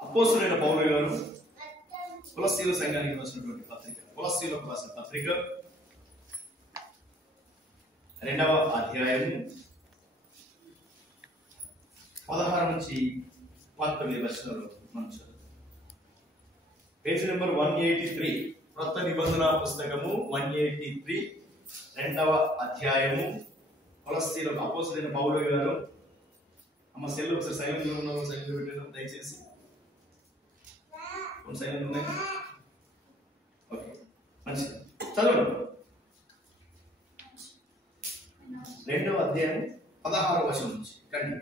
అపోస్తలుడైన పౌలు గారు కొలస్సీల సంఘానికి రాసినటువంటి పత్రిక, కొలస్సీలకు రాసిన పత్రిక 2వ అధ్యాయము 16 నుంచి 19 వచనాలు మనం చదువు. పేజ్ నెంబర్ 183, కొత్త నిబంధన పుస్తకము 183, 2వ అధ్యాయము కొలస్సీలకు అపోస్తలుడైన పౌలు గారు. అమ్మ సెల్ ఒకసారి సైలెంట్ లో ఉన్నారు, సైలెంట్ లో పెట్టాను దయచేసి. సైలెంట్ ఉన్నాయి, ఓకే మంచిది. చదవండి. 2వ అధ్యాయం 16వ వచనం నుంచి కండి.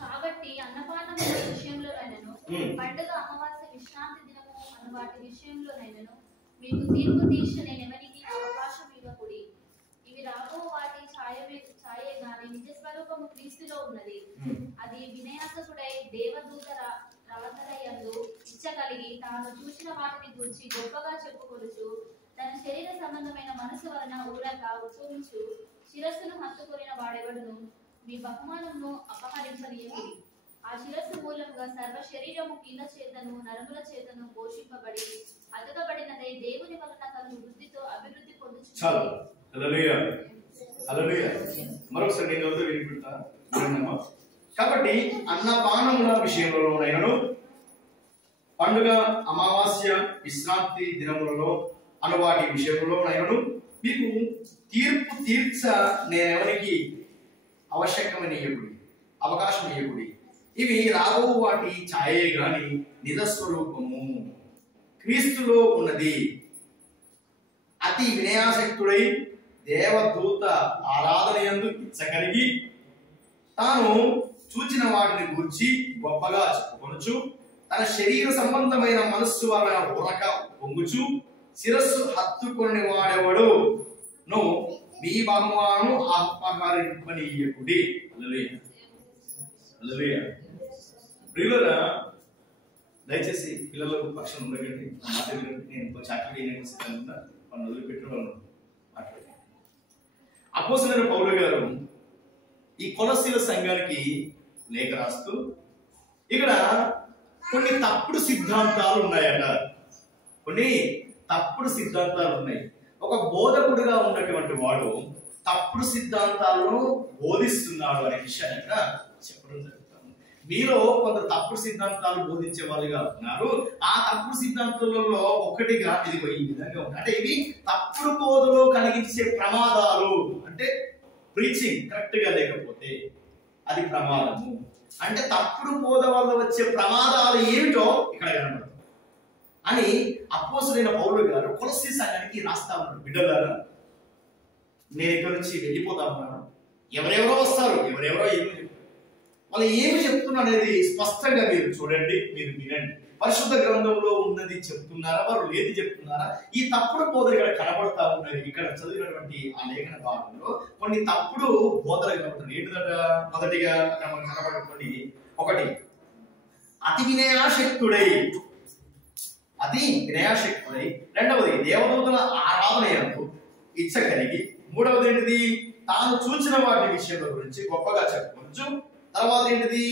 కాబట్టి అన్నపానముల విషయంలోనైనను పండుగ అమావాస్య విశ్రాంతి దినము అన్న వాటి విషయంలోనైనను మీకు తీర్పు తీర్చ నేనెవరికి అవకాశం ఇవ్వకుడి. ఇవి రాబో వాటి ఛాయే గాని నిజ స్వరూపము క్రీస్తులో ఉన్నది. అది వినయాసకుడై దేవదూత రవతలయందు ఇచ్చ కలిగి తాను చూసిన వాటిని గురించి గొప్పగా చెప్పుకొనుచు తన శరీర సంబంధమైన మనసు వలన ఊరక ఉచ్చరించు శిరస్సును హత్తుకొనిన వాడెవడును మీ బహుమానమును అపహరించనీయకుడి. ఆ శిరస్సు మూలముగా సర్వ శరీరము కీళ్ళ చేతను నరముల చేతను పోషింపబడి అతకబడినదై దేవుని వలన తను వృద్ధితో అభివృద్ధి పొందుచున్నది. హల్లెలూయా, హల్లెలూయా. మరొకసారి నేను ఎవరితో వినిపిస్తా. కాబట్టి అన్నపానముల విషయంలోనైనను పండుగ అమావాస్య విశ్రాంతి దినములలో అను వాటి విషయంలోనైనను మీకు తీర్పు తీర్చ నేనెవరికి అవకాశం ఇయ్యకుడి. ఇవి రాబో వాటి ఛాయే గాని నిజ స్వరూపము క్రీస్తులో ఉన్నది. అతి వినయాసక్తుడై దేవదూత ఆరాధనయందు ఇచ్చగలిగి తాను చూచిన వాటిని గూర్చి గొప్పగా చెప్పుకొనుచు తన శరీర సంబంధమైన మనస్సు వలన ఊరక పొంగుచు శిరస్సు హత్తుకొని వాడెవడు నువ్వు మీ బహుమాను అపహరింపనీయకుడి. హల్లెలూయా, హల్లెలూయా. ప్రియులారా, దయచేసి పిల్లల పక్షం ఉండకండి, మాట వినండి. నేను చాకరీ వాళ్ళని వదిలిపెట్టిన వాళ్ళు మాట్లాడండి. అపోస్తలుడైన పౌలు గారు ఈ కొలస్సీల సంఘానికి లేఖ రాస్తూ ఇక్కడ కొన్ని తప్పుడు సిద్ధాంతాలు ఉన్నాయట. కొన్ని తప్పుడు సిద్ధాంతాలు ఉన్నాయి. ఒక బోధకుడిగా ఉన్నటువంటి వాడు తప్పుడు సిద్ధాంతాలను బోధిస్తున్నాడు అనే విషయాన్ని ఇక్కడ చెప్పడం జరుగుతుంది. మీలో కొంత తప్పుడు సిద్ధాంతాలు బోధించే వాళ్ళుగా ఉన్నారు. ఆ తప్పుడు సిద్ధాంతాలలో ఒకటిగా ఇది ఈ విధంగా ఉంది. అంటే ఇవి తప్పుడు బోధలో కలిగించే ప్రమాదాలు. అంటే ప్రీచింగ్ కరెక్ట్ గా లేకపోతే అది ప్రమాదము. అంటే తప్పుడు బోధ వల్ల వచ్చే ప్రమాదాలు ఏమిటో ఇక్కడ కనబడుతుంది అని అపోస్తలుడైన పౌలు గారు కొలస్సీ సంఘానికి రాస్తా ఉన్నాడు. బిడ్డలారా, నేను ఇక్కడ నుంచి వెళ్ళిపోతా ఉన్నాను. ఎవరెవరో వస్తారు, ఎవరెవరో ఏమి చెప్తారు, వాళ్ళు ఏమి చెప్తున్నారు అనేది స్పష్టంగా మీరు చూడండి, మీరు వినండి. పరిశుద్ధ గ్రంథంలో ఉన్నది చెప్తున్నారా, వారు లేది చెప్తున్నారా? ఈ తప్పుడు బోధలు ఇక్కడ కనబడతా ఉన్నాయి. ఇక్కడ చదివినటువంటి ఆ లేఖన భాగంలో కొన్ని తప్పుడు బోధలు కనబడుతున్నాయి. ఏంటంటే మొదటిగా కనబడుతుంది, ఒకటి అతి వినయాశక్తుడై, రెండవది దేవదూతల ఆరాధన యందు ఇచ్చ కలిగి, మూడవది ఏంటిది, తాను చూచిన వాటి విషయాల గురించి గొప్పగా చెప్పుకోవచ్చు. తర్వాత ఏంటిది,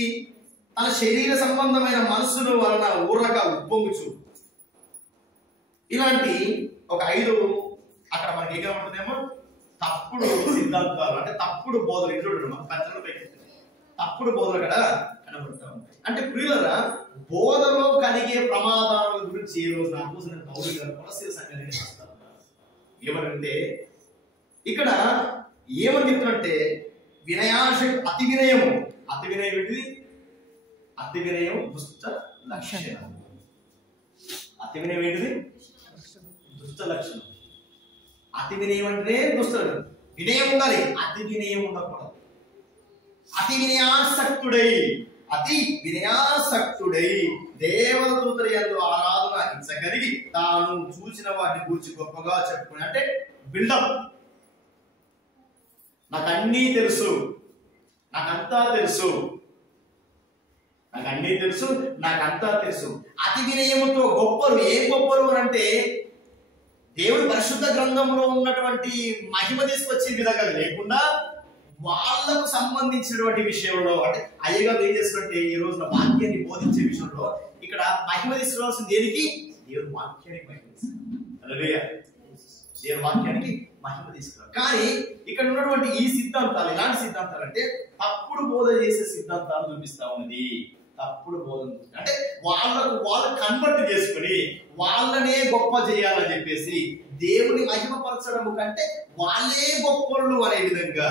తన శరీర సంబంధమైన మనస్సును వలన ఊరక ఉప్పొంగుచు. ఇలాంటి ఒక 5 అక్కడ మనకి ఏం కనబడుతుందేమో తప్పుడు సిద్ధాంతాలు, అంటే తప్పుడు బోధలు. ఇంట్లో మన పెద్దలు తప్పుడు బోధలు అక్కడ కనబడుతూ ఉంటాయి. అంటే ప్రియులరా, బోధలో కలిగే ప్రమాదాల గురించి ఈ రోజు అపోస్తలుడైన పౌలు గారు కొలస్సీ సంఘానికి రాస్తా ఉన్నారు. ఏమనంటే ఇక్కడ ఏమని చెప్తున్నట్టే అతి వినయము. అతి వినయం ఏంటిది? అతి వినయం దుష్ట లక్షణం. అతి వినయం ఏంటిది? దుష్ట లక్షణం. అతి వినయం అంటే దుష్ట వినయం ఉండాలి, అతి వినయం ఉండకూడదు. అతి వినయాసక్తుడై దేవదూతల యందు ఆరాధన ఇచ్చగలిగి తాను చూసిన వాటిని గురించి గొప్పగా చెప్పుకుని, అంటే బిల్డప్. నాకు అన్నీ తెలుసు, నాకంతా తెలుసు, నాకంతా తెలుసు. అతి వినయముతో గొప్పలు. ఏం గొప్పలు అంటే దేవుడి పరిశుద్ధ గ్రంథంలో ఉన్నటువంటి మహిమ తీసుకొచ్చే విధంగా లేకుండా వాళ్ళకు సంబంధించినటువంటి విషయంలో, అంటే అయ్యగారు ఏం చేస్తున్నట్టే ఈ రోజున వాక్యాన్ని బోధించే విషయంలో ఇక్కడ మహిమ తీసుకురావాల్సింది దేనికి? దేవుని వాక్యానికి మహిమ తీసుకురావాలి. దేవుని వాక్యానికి మహిమ తీసుకురావాలి. కానీ ఇక్కడ ఉన్నటువంటి ఈ సిద్ధాంతాలు ఎలాంటి సిద్ధాంతాలు అంటే తప్పుడు బోధ చేసే సిద్ధాంతాలు చూపిస్తా ఉన్నది. తప్పుడు బోధ అంటే వాళ్ళు కన్వర్ట్ చేసుకుని వాళ్ళనే గొప్ప చేయాలని చెప్పేసి దేవుని మహిమపరచడం కంటే వాళ్ళే గొప్పలు అనే విధంగా,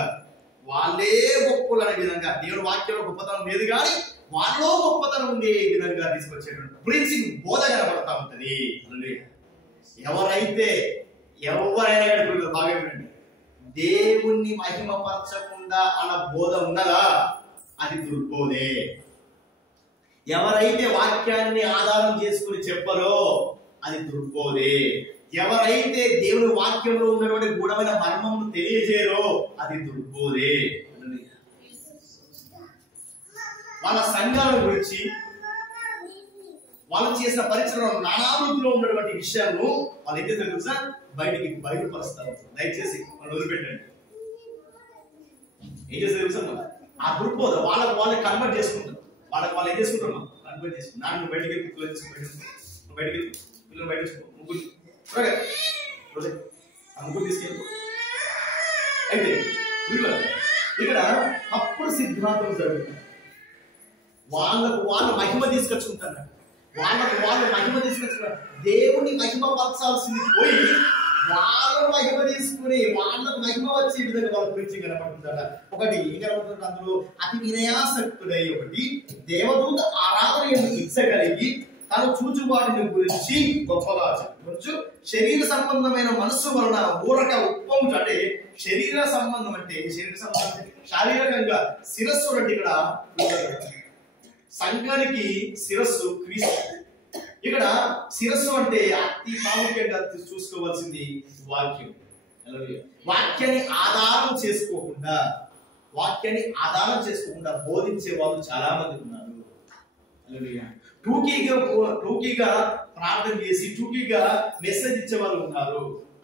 దేవుని వాక్యంలో గొప్పతనం లేదు కానీ వాళ్ళలో గొప్పతనం ఉండే విధంగా తీసుకొచ్చేటువంటి ప్రీచింగ్ బోధ కనబడతా ఉంటది. ఎవరైనా బాగా వినండి, దేవుణ్ణి మహిమపరచకుండా అన్న బోధ ఉన్నదా అది దుర్బోధే. ఎవరైతే వాక్యాన్ని ఆధారం చేసుకుని చెప్పరో అది దుర్బోధే. ఎవరైతే దేవుని వాక్యంలో ఉన్నటువంటి గూఢమైన మర్మమును తెలియజేయరో అది దుర్బోధే. వాళ్ళ సంఘాల గురించి, వాళ్ళు చేసిన పరిచయం నానావృత్తిలో ఉన్నటువంటి విషయాలను వాళ్ళు ఏదైతే తెలుసా బయటికి బయటపరుస్తారు. దయచేసి వాళ్ళు వదిలిపెట్టండి. ఏం చేస్తారు తెలుసా? ఆ దుర్బోధ వాళ్ళకి కన్వర్ట్ చేసుకుంటారు. వాళ్ళు ఏం చేసుకుంటారు? కన్వర్ట్ చేసుకుంటారు. నువ్వు బయటికి వెళ్ళి పిల్లలు బయట ముగ్గురు తీసుకెళ్ళి అయితే ఇక్కడ తప్పుడు సిద్ధాంతం జరుగుతుంది. వాళ్ళు మహిమ తీసుకొచ్చుకుంటారు. వాళ్ళు మహిమ తీసుకొచ్చుకుంటారు. దేవుని మహిమ పరచాల్సింది పోయి వాళ్ళను మహిమ తీసుకుని వాళ్ళకు మహిమ వచ్చే విధంగా వాళ్ళ గురించి కనపడుతుంటారు. ఒకటి ఏం కనపడుతుంది అందులో? అతి వినయాసక్తుడై, ఒకటి దేవదూత ఆరాధన ఇచ్చగలిగి తను చూచు వాటిని గురించి గొప్పగా చెప్పవచ్చు. శరీర సంబంధమైన మనస్సు వలన ఊరక ఉప్పము, అంటే శరీర సంబంధం అంటే శారీరకంగా శిరస్సు అంటే ఇక్కడ సంఘానికి శిరస్సు క్రీస్తు. ఇక్కడ శిరస్సు అంటే అతి ప్రాముఖ్యంగా చూసుకోవాల్సింది వాక్యం. వాక్యాన్ని ఆధారం చేసుకోకుండా బోధించే వాళ్ళు చాలా మంది ఉన్నారు. టూకీగా ప్రార్థన చేసి టూకీగా మెసేజ్ ఇచ్చే వాళ్ళు ఉన్నారు.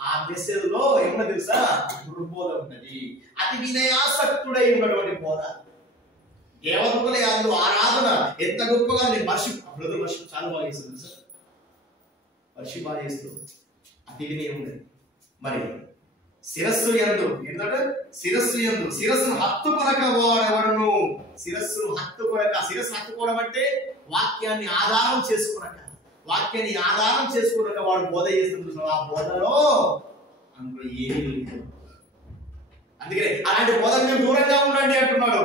ఆ మెసేజ్ లో ఏమన్నా తెలుసా? దుర్బోధ ఉన్నది. అతి వినయాసక్తుడై ఉన్నటువంటి బోధ. దేవతలే అందులో ఆరాధన ఎంత గొప్పగా వర్షిప్ చాలా బాగా చేస్తుంది సార్. వర్షిప్ బాగా చేస్తుంది. అతి వినయం ఉన్నది. మరి శిరస్సు యందు ఏంటంటే శిరస్సును హత్తుకొనక వాడెవడును. శిరస్సును హత్తుకోవడం అంటే వాక్యాన్ని ఆధారం చేసుకున్నాక వాడు బోధ చేస్తున్నారు. ఆ బోధలో అందులో ఏమీ లేదు. అందుకనే అలాంటి బోధకు మేము దూరంగా ఉండండి అంటున్నాడు.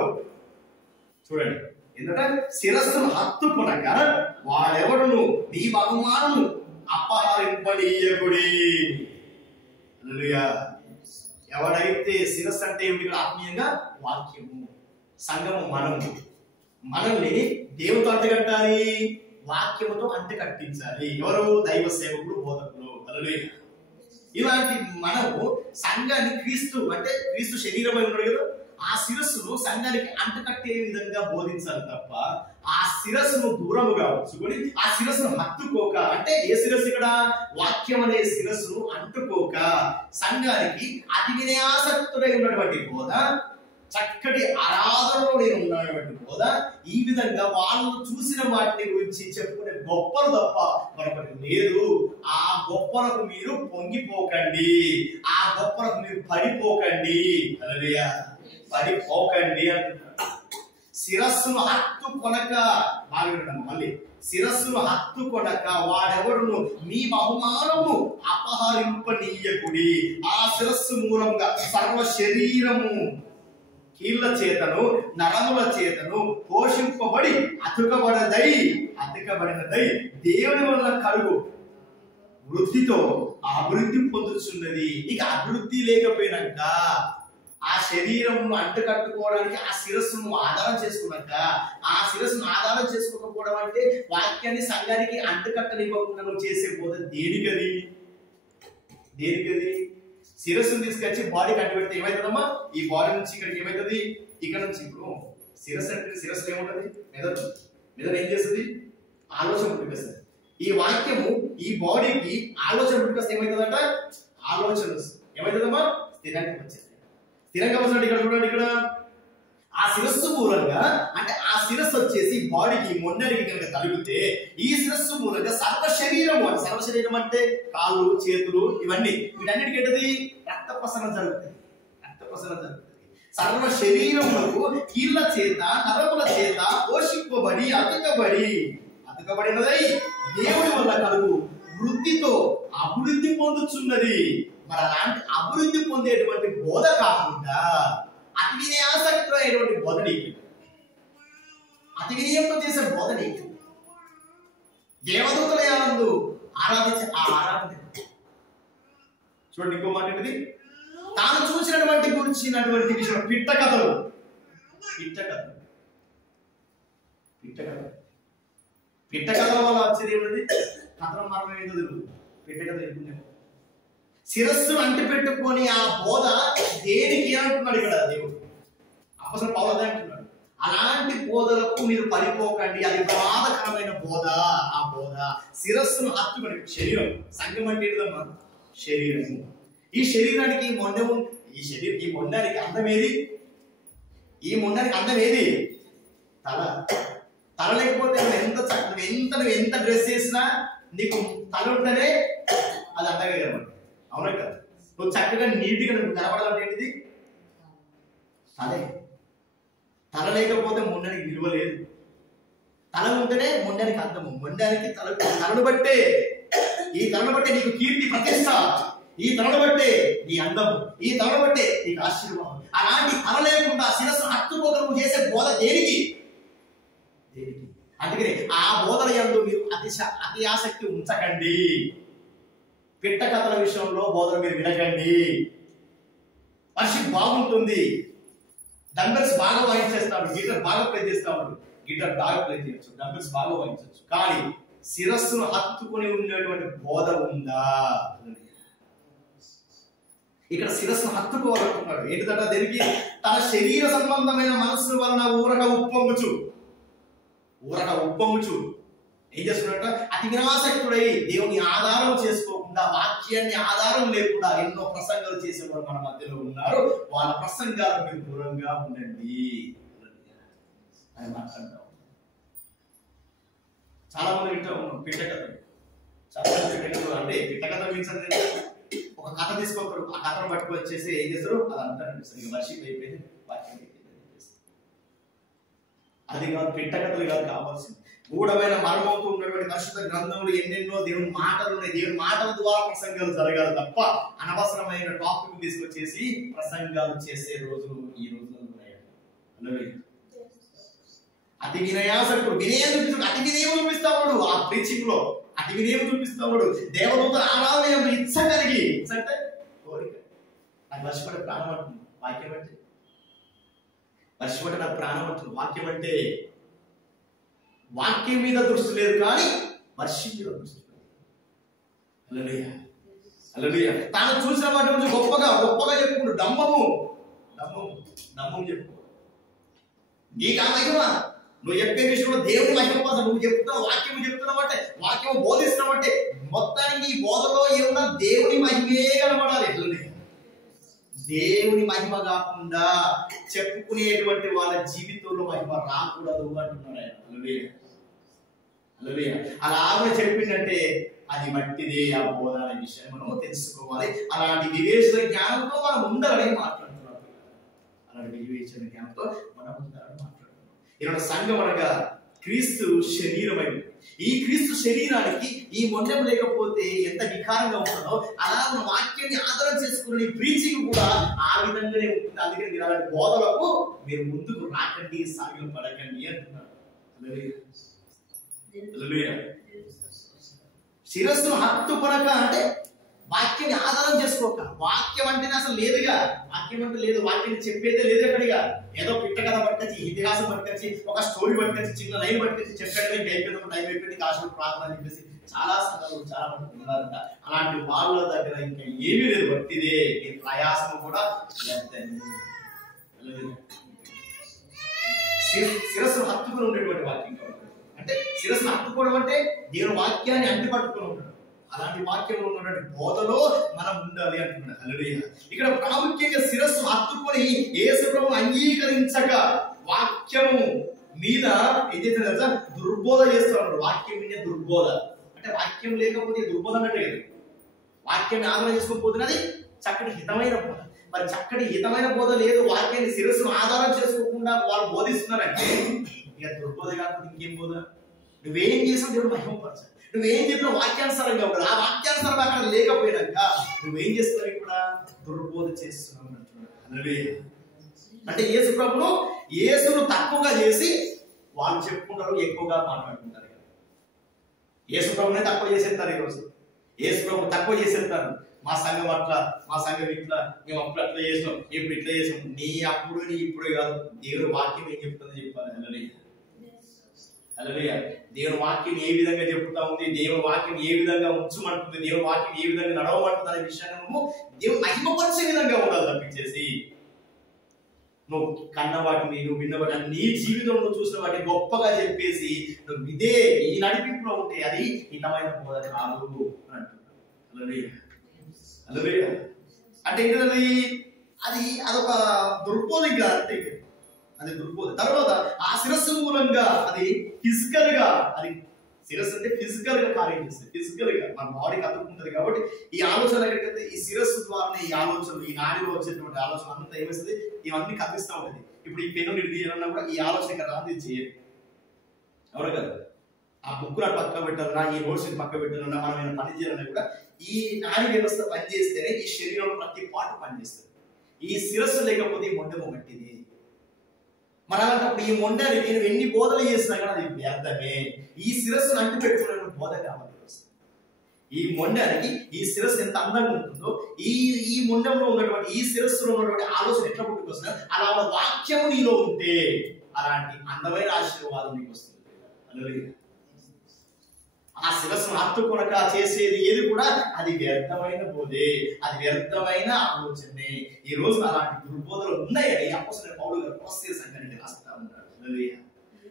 చూడండి, ఎందుకంటే శిరస్సును హత్తుకొనక వాడెవడును నీ బహుమానము అపహరింపనీయకుడి. ఎవడైతే శిరస్సు అంటే ఏమిటి? ఆత్మీయంగా వాక్యము, సంఘము, మనల్ని దేవుతో అంటగట్టాలి, వాక్యముతో అంటకట్టించాలి. ఎవరు? దైవ సేవకుడు, బోధకులు. ఇలాంటి మనము సంఘాన్ని క్రీస్తు శరీరమై ఉన్నాడు కదా, ఆ శిరస్సును సంఘానికి అంటకట్టే విధంగా బోధించాలి తప్ప ఆ శిరస్సును దూరముగా ఉంచుకొని ఆ శిరస్సును హత్తుకోక, అంటే ఏ శిరస్సు ఇక్కడ? వాక్యం అనే శిరస్సును అంటుకోక సంఘానికి అతి వినయాసక్తుడై ఉన్నటువంటి బోధ, చక్కటి ఆరాధనలో నేను ఉన్నటువంటి బోధ, ఈ విధంగా వాళ్ళు చూసిన వాటిని గురించి చెప్పుకునే గొప్పలు తప్ప మరొకటి లేదు. ఆ గొప్పలకు మీరు పొంగిపోకండి, ఆ గొప్పలకు మీరు పడిపోకండి అంటున్నారు. శిరస్సును హత్తుకొనక, మళ్ళీ శిరస్సును హత్తుకొనక వాడెవడును మీ బహుమానము అపహరింపనీయకుడి. ఆ శిరస్సు మూలంగా సర్వ శరీరము కీళ్ల చేతను నరముల చేతను పోషింపబడి అతుకబడినదై దేవుని వల్ల కలుగు వృద్ధితో అభివృద్ధి పొందుతున్నది. ఇక అభివృద్ధి లేకపోయినాక ఆ శరీరమును అంటకట్టుకోవడానికి ఆ శిరస్సును ఆధారం చేసుకోకపోవడం అంటే వాక్యాన్ని సంఘానికి అంటకట్టనివ్వకుండా నువ్వు చేసే బోధ దేనికది? శిరస్సును తీసుకొచ్చి బాడీకి అంటు పెడితే ఏమవుతుందమ్మా? ఈ బాడీ నుంచి ఇక్కడికి ఏమవుతుంది? ఇక్కడ నుంచి ఇప్పుడు శిరస్సు అంటే శిరస్సులో ఏముంటది? మెదడు ఏం చేస్తుంది? ఆలోచన పుట్టుకొస్తుంది. ఈ వాక్యము ఈ బాడీకి ఆలోచన పుట్టుకొస్తే ఏమవుతుందంట? ఆలోచన ఏమవుతుందమ్మా? స్థిరానికి వచ్చేది. స్థిరంగా వస్తున్నాడు. ఇక్కడ చూడండి, ఇక్కడ ఆ శిరస్సు మూలంగా, అంటే ఆ శిరస్సు వచ్చేసి బాడీకి మొండరికి కనుక తగిలితే ఈ శిరస్సు మూలంగా సర్వ శరీరం, అంటే సర్వ శరీరం అంటే కాళ్ళు చేతులు ఇవన్నీ, వీటన్నిటికీ ఏంటది రక్త ప్రసరణ జరుగుతుంది. రక్త ప్రసరణ జరుగుతుంది. సర్వ శరీరములకు కీళ్ళ చేత నరముల చేత పోషింపబడి అతకబడినదై దేవుడి వల్ల కలుగు వృద్ధితో అభివృద్ధి పొందుతున్నది. మరి అలాంటి అభివృద్ధి పొందేటువంటి బోధ కాకుండా అతి వినయాసక్తులైనటువంటి బోధ నీకు, అతి వినయంతో చేసే బోధ నీకు, దేవదూతల యందు ఆరాధించే ఆ ఆరాధన. చూడండి, ఇంకో మాట ఏంటిది, తాను చూసినటువంటి గురించినటువంటి విషయం పిట్ట కథలు. పిట్ట కథల వల్ల వచ్చేది ఏమిటి? కథల మరణం ఏదో తెలుగు. పిట్ట కథ చెప్పుకునే శిరస్సు అంటి పెట్టుకొని ఆ బోధ దేనికి అంటున్నాడు ఇక్కడ దేవుడు. అసలు పౌలు అదే అంటున్నాడు, అలాంటి బోధలకు మీరు పడిపోకండి, అది ప్రమాదకరమైన బోధ. ఆ బోధ శిరస్సును హత్తుకొని, శరీరం సంఘం అంటే ఏంటమ్మా? శరీరము. ఈ శరీరానికి మొండము, ఈ మొండానికి అందమేది? ఈ మొండానికి అందమేది? తల. తల లేకపోతే ఎంత డ్రెస్ చేసినా నీకు తల ఉంటేనే అది అందంగా కనబడుతుంది. అవునా కదా? నువ్వు చక్కగా నీట్గా నువ్వు కనబడాలంటే ఏంటిది? తలే. తల లేకపోతే మొండానికి విలువ లేదు. తల ఉంటేనే మొండానికి అందము. మొండానికి తలను బట్టే, ఈ తలను బట్టే నీకు కీర్తి ప్రతిష్ట, ఈ తలను బట్టే నీ అందము, ఈ తలను బట్టే నీకు ఆశీర్వాదం. అలాంటి తల లేకుండా శిరస్సు హత్తుకోక నువ్వు చేసే బోధ దేనికి? అందుకని ఆ బోధన యందు మీరు అతి ఆసక్తి ఉంచకండి. పిట్ట కథల విషయంలో బోధన మీరు వినకండి. వర్షిప్ బాగుంటుంది, డంబెల్స్ బాగా వాయించేస్తాడు, గిటార్ బాగా ప్లే చేస్తాడు, గిటార్ బాగా ప్లే చేయొచ్చు, డంబెల్స్ బాగా వాయించవచ్చు, కానీ శిరస్సును హత్తుకుని ఉండేటువంటి బోధ ఉందా? ఇక్కడ శిరస్సును హత్తుకోవాలనుకున్నాడు. ఏంటిదంటే దేనికి? తన శరీర సంబంధమైన మనస్సు వలన ఊరక ఉప్పొంగుచు ఏం చేస్తున్నట్ట? అతి వినాశక్తుడై దేవుని ఆధారం చేసుకోకుండా, వాక్యాన్ని ఆధారం లేకుండా ఎన్నో ప్రసంగాలు చేసేవారు మన మధ్యలో ఉన్నారు. వాళ్ళ ప్రసంగాలకు మీరు దూరంగా ఉండండి అని మాట్లాడతాం. చాలా మంది వింటా ఉన్నాం పిట్ట కథ. చాలా మంది పిట్ట కథ అంటే పిట్ట కథ మీన్స్ అంటే ఒక కథ తీసుకోకరు, ఆ కథను పట్టుకు వచ్చేసి ఏం చేస్తారు? అదంతా అనిపిస్తుంది. ఇక వర్షిప్ అయిపోయింది, వాక్యం అయిపోయింది. అది కాదు, పిట్ట కథలు కాదు కావాల్సింది. గూఢమైన మర్మంతో ఉన్నటువంటి పరిశుద్ధ గ్రంథంలో ఎన్నెన్నో దేవుని మాటలు ఉన్నాయి. దేవుని మాటల ద్వారా ప్రసంగాలు జరగాలి తప్ప అనవసరమైన టాపిక్ తీసుకొచ్చేసి ప్రసంగాలు చేసే రోజులు ఈ రోజుల్లో ఉన్నాయి. అతి వినయాసక్తుడు, అతి వినయం చూపిస్తాడు. ఆ ప్రీచింగ్ లో అతి వినయం చూపిస్తాడు. దేవదూతల ఆరాధన ఇచ్చ కలిగి, అంటే కోరిక. నాకు వర్షపడే ప్రాణం అంటుంది వాక్యం అంటే, వర్షపడే నాకు ప్రాణం అంటుంది వాక్యం అంటే. వాక్యం మీద దృష్టి లేదు కానీ వర్షం మీద దృష్టి లేదు. తాను చూసిన వాటి గురించి గొప్పగా చెప్పుకుంటూ డమ్మము చెప్పు. నీకు ఆ మహిమ, నువ్వు చెప్పే విషయంలో దేవుని మహిమ కోసం నువ్వు చెప్తున్నావు, వాక్యం చెప్తున్నావు అంటే, వాక్యం బోధిస్తున్నావు అంటే మొత్తానికి ఈ బోధలో ఏమన్నా దేవుని మహిమే కనబడాలి. దేవుని మహిమ కాకుండా చెప్పుకునేటువంటి వాళ్ళ జీవితంలో మహిమ రాకూడదు అంటున్నాడు ఆయన. అలా ఆమె చెప్పిందంటే అది మట్టిదే ఆ బోధ అనే విషయం మనం తెలుసుకోవాలి. అలాంటి వివేచన జ్ఞానంతో మనం ఉండాలని మాట్లాడుతున్నాం. అలాంటి వివేచన జ్ఞానంతో మనం ఉండాలని మాట్లాడుతున్నాం. ఈరోజు సంఘం అనగా క్రీస్తు శరీరమై, ఈ క్రీస్తు శరీరానికి ఈ మొండం లేకపోతే ఎంత వికారంగా ఉంటుందో అలా మన వాక్యాన్ని ఆధారం చేసుకుని ప్రీచింగ్ కూడా ఆ విధంగానే ఉంటుంది. అందుకని మీరు అలాంటి బోధలకు మీరు ముందుకు రాకండి, సాగిలు పడకండి అంటున్నారు. శిరస్సును హత్తుకొనక అంటే వాక్యాన్ని ఆధారం చేసుకోక. వాక్యం అంటేనే అసలు లేదుగా, వాక్యం అంటే లేదు, వాక్యం చెప్పేదే లేదు ఎక్కడిగా. ఏదో పిట్ట కథ పట్టుకొచ్చి, ఇతిహాసం పట్టుకొచ్చి, ఒక స్టోరీ పట్టుకొచ్చి, చిన్న లైన్ పట్టుకొచ్చి చెప్పాడు, అయిపోయింది, టైం అయిపోయింది, కాసిన ప్రార్థన చెప్పేసి చాలా సందర్భాలు చాలా మంది ఉన్నారంట. అలాంటి వాళ్ళ దగ్గర ఇంకా ఏమీ లేదు, బట్టిదే ఈ ప్రయాసం కూడా శిరస్సును హత్తుకుని ఉండేటువంటి వాక్యం. అంటే శిరస్సును హత్తుకోవడం అంటే దేవుని వాక్యాన్ని అంటి పట్టుకుని ఉంటాడు. అలాంటి వాక్యంలో ఉన్నటువంటి బోధలో మనం ఉండాలి అంటున్నాడు. హల్లెలూయా. ఇక్కడ ప్రాముఖ్యంగా శిరస్సు హత్తుకొని యేసు ప్రభువును అంగీకరించక వాక్యము మీద ఏం చేస్తారు తెలుసా, దుర్బోధ చేస్తున్నారు. వాక్యం మీద దుర్బోధ అంటే వాక్యం లేకపోతే దుర్బోధ అంటే లేదు. వాక్యాన్ని ఆధారం చేసుకోకపోతున్నది చక్కటి హితమైన బోధ. మరి చక్కటి హితమైన బోధ లేదు, వాక్యాన్ని శిరస్సును ఆధారం చేసుకోకుండా వాళ్ళు బోధిస్తున్నారంటే ఇక దుర్బోధ కాకపోతే ఇంకేం బోధ? నువ్వేం చేసావు దేవుడు మహిమపరచాలి, నువ్వేం చెప్పినా వాక్యానుసారంగా ఉండదు. ఆ వాక్యానుసారం అక్కడ లేకపోయినాక నువ్వేం చేస్తున్నావు? ఇక్కడ దుర్బోధ చేస్తున్నావు అంటున్నాడు. హల్లెలూయా. అంటే యేసు ప్రభును యేసును తక్కువగా చేసి వాళ్ళు చెప్పుకుంటారు, ఎక్కువగా మాట్లాడుకుంటారు. యేసు ప్రభునే తక్కువ చేసేస్తారు. ఈరోజు యేసు ప్రభు తక్కువ చేసేస్తారు. మా సంఘం అట్లా, మా సంఘం ఇట్లా, మేము అప్పుడు అట్లా చేసాం, ఇప్పుడు ఇట్లా చేసాం. నీ అప్పుడు నీ ఇప్పుడు కాదు, దేవుడు వాక్యం ఏం చెప్తుందో చెప్పాలి. హల్లెలూయా. హల్లెలూయా. దేవుని వాక్యం ఏ విధంగా చెప్తా ఉంది, దేవుని వాక్యం ఏ విధంగా ఉంచమంటుంది, దేవుని వాక్యం ఏ విధంగా నడవమంటుంది అనే విషయాన్ని నువ్వు దేవుని మహిమపరిచే విధంగా ఉండాలి తప్పించేసి నువ్వు కన్న వాటిని, నువ్వు విన్న వాటిని, నీ జీవితంలో చూసిన వాటిని గొప్పగా చెప్పేసి నువ్వు ఇదే ఈ నడిపింపులో ఉంటే అది హితమైన బోధ కాదు అని అంటున్నాడు. హల్లెలూయా. హల్లెలూయా. అంటే ఏంటది? అది అదొక దుర్బోధ కాదు, అది దుర్బోధ. తర్వాత ఆ శిరస్సు మూలంగా అది ఫిజికల్ గా, అది శిరస్సు అంటే ఫిజికల్ గా కార్యం చేస్తుంది. ఫిజికల్ గా మన బాడీకి అతుక్కుంటది. కాబట్టి ఈ ఆలోచన ఎక్కడికైతే ఈ శిరస్సు ద్వారానే ఈ ఆలోచనలు, ఈ నాడిలో వచ్చేటువంటి ఆలోచన అంతా ఏమేస్తుంది, ఇవన్నీ కనిపిస్తూ ఉంటుంది. ఇప్పుడు ఈ పెన్ను నిర్దీయాలన్నా కూడా ఈ ఆలోచన ఇక్కడ రాదు, ఇది చేయదు. ఎవరు కదా? ఆ బుక్ నాకు పక్క పెట్టాలన్నా, ఈ నోట్స్ పక్క పెట్టాలన్నా, మనం ఏమైనా పని చేయాలన్నా కూడా ఈ నాడి వ్యవస్థ పనిచేస్తేనే ఈ శరీరంలో ప్రతి పార్ట్ పనిచేస్తుంది. ఈ శిరస్సు లేకపోతే ఈ మొండెము గట్టిది. మరి అలాంటప్పుడు ఈ మొండానికి నువ్వు ఎన్ని బోధలు చేసినా కూడా అది వ్యర్థమే. ఈ శిరస్సును అంటు పెట్టుకునే బోధ కావాలి. ఈ మొండానికి ఈ శిరస్సు ఎంత అందంగా ఉంటుందో, ఈ మొండంలో ఉన్నటువంటి ఈ శిరస్సులో ఉన్నటువంటి ఆలోచన ఎట్లా పుట్టుకొస్తున్నా అలా వాక్యము నీలో ఉంటే అలాంటి అందమైన ఆశీర్వాదం నీకు వస్తుంది. ఆ శిరస్సును హత్తుకొనక చేసేది ఏది కూడా అది వ్యర్థమైన బోధే, అది వ్యర్థమైన ఆలోచనే. ఈ రోజు అలాంటి దుర్బోధలు ఉన్నాయని అపోస్తలుడైన పౌలు గారు కొలస్సీ సంఘానికి రాస్తా ఉన్నాడు. హల్లెలూయా.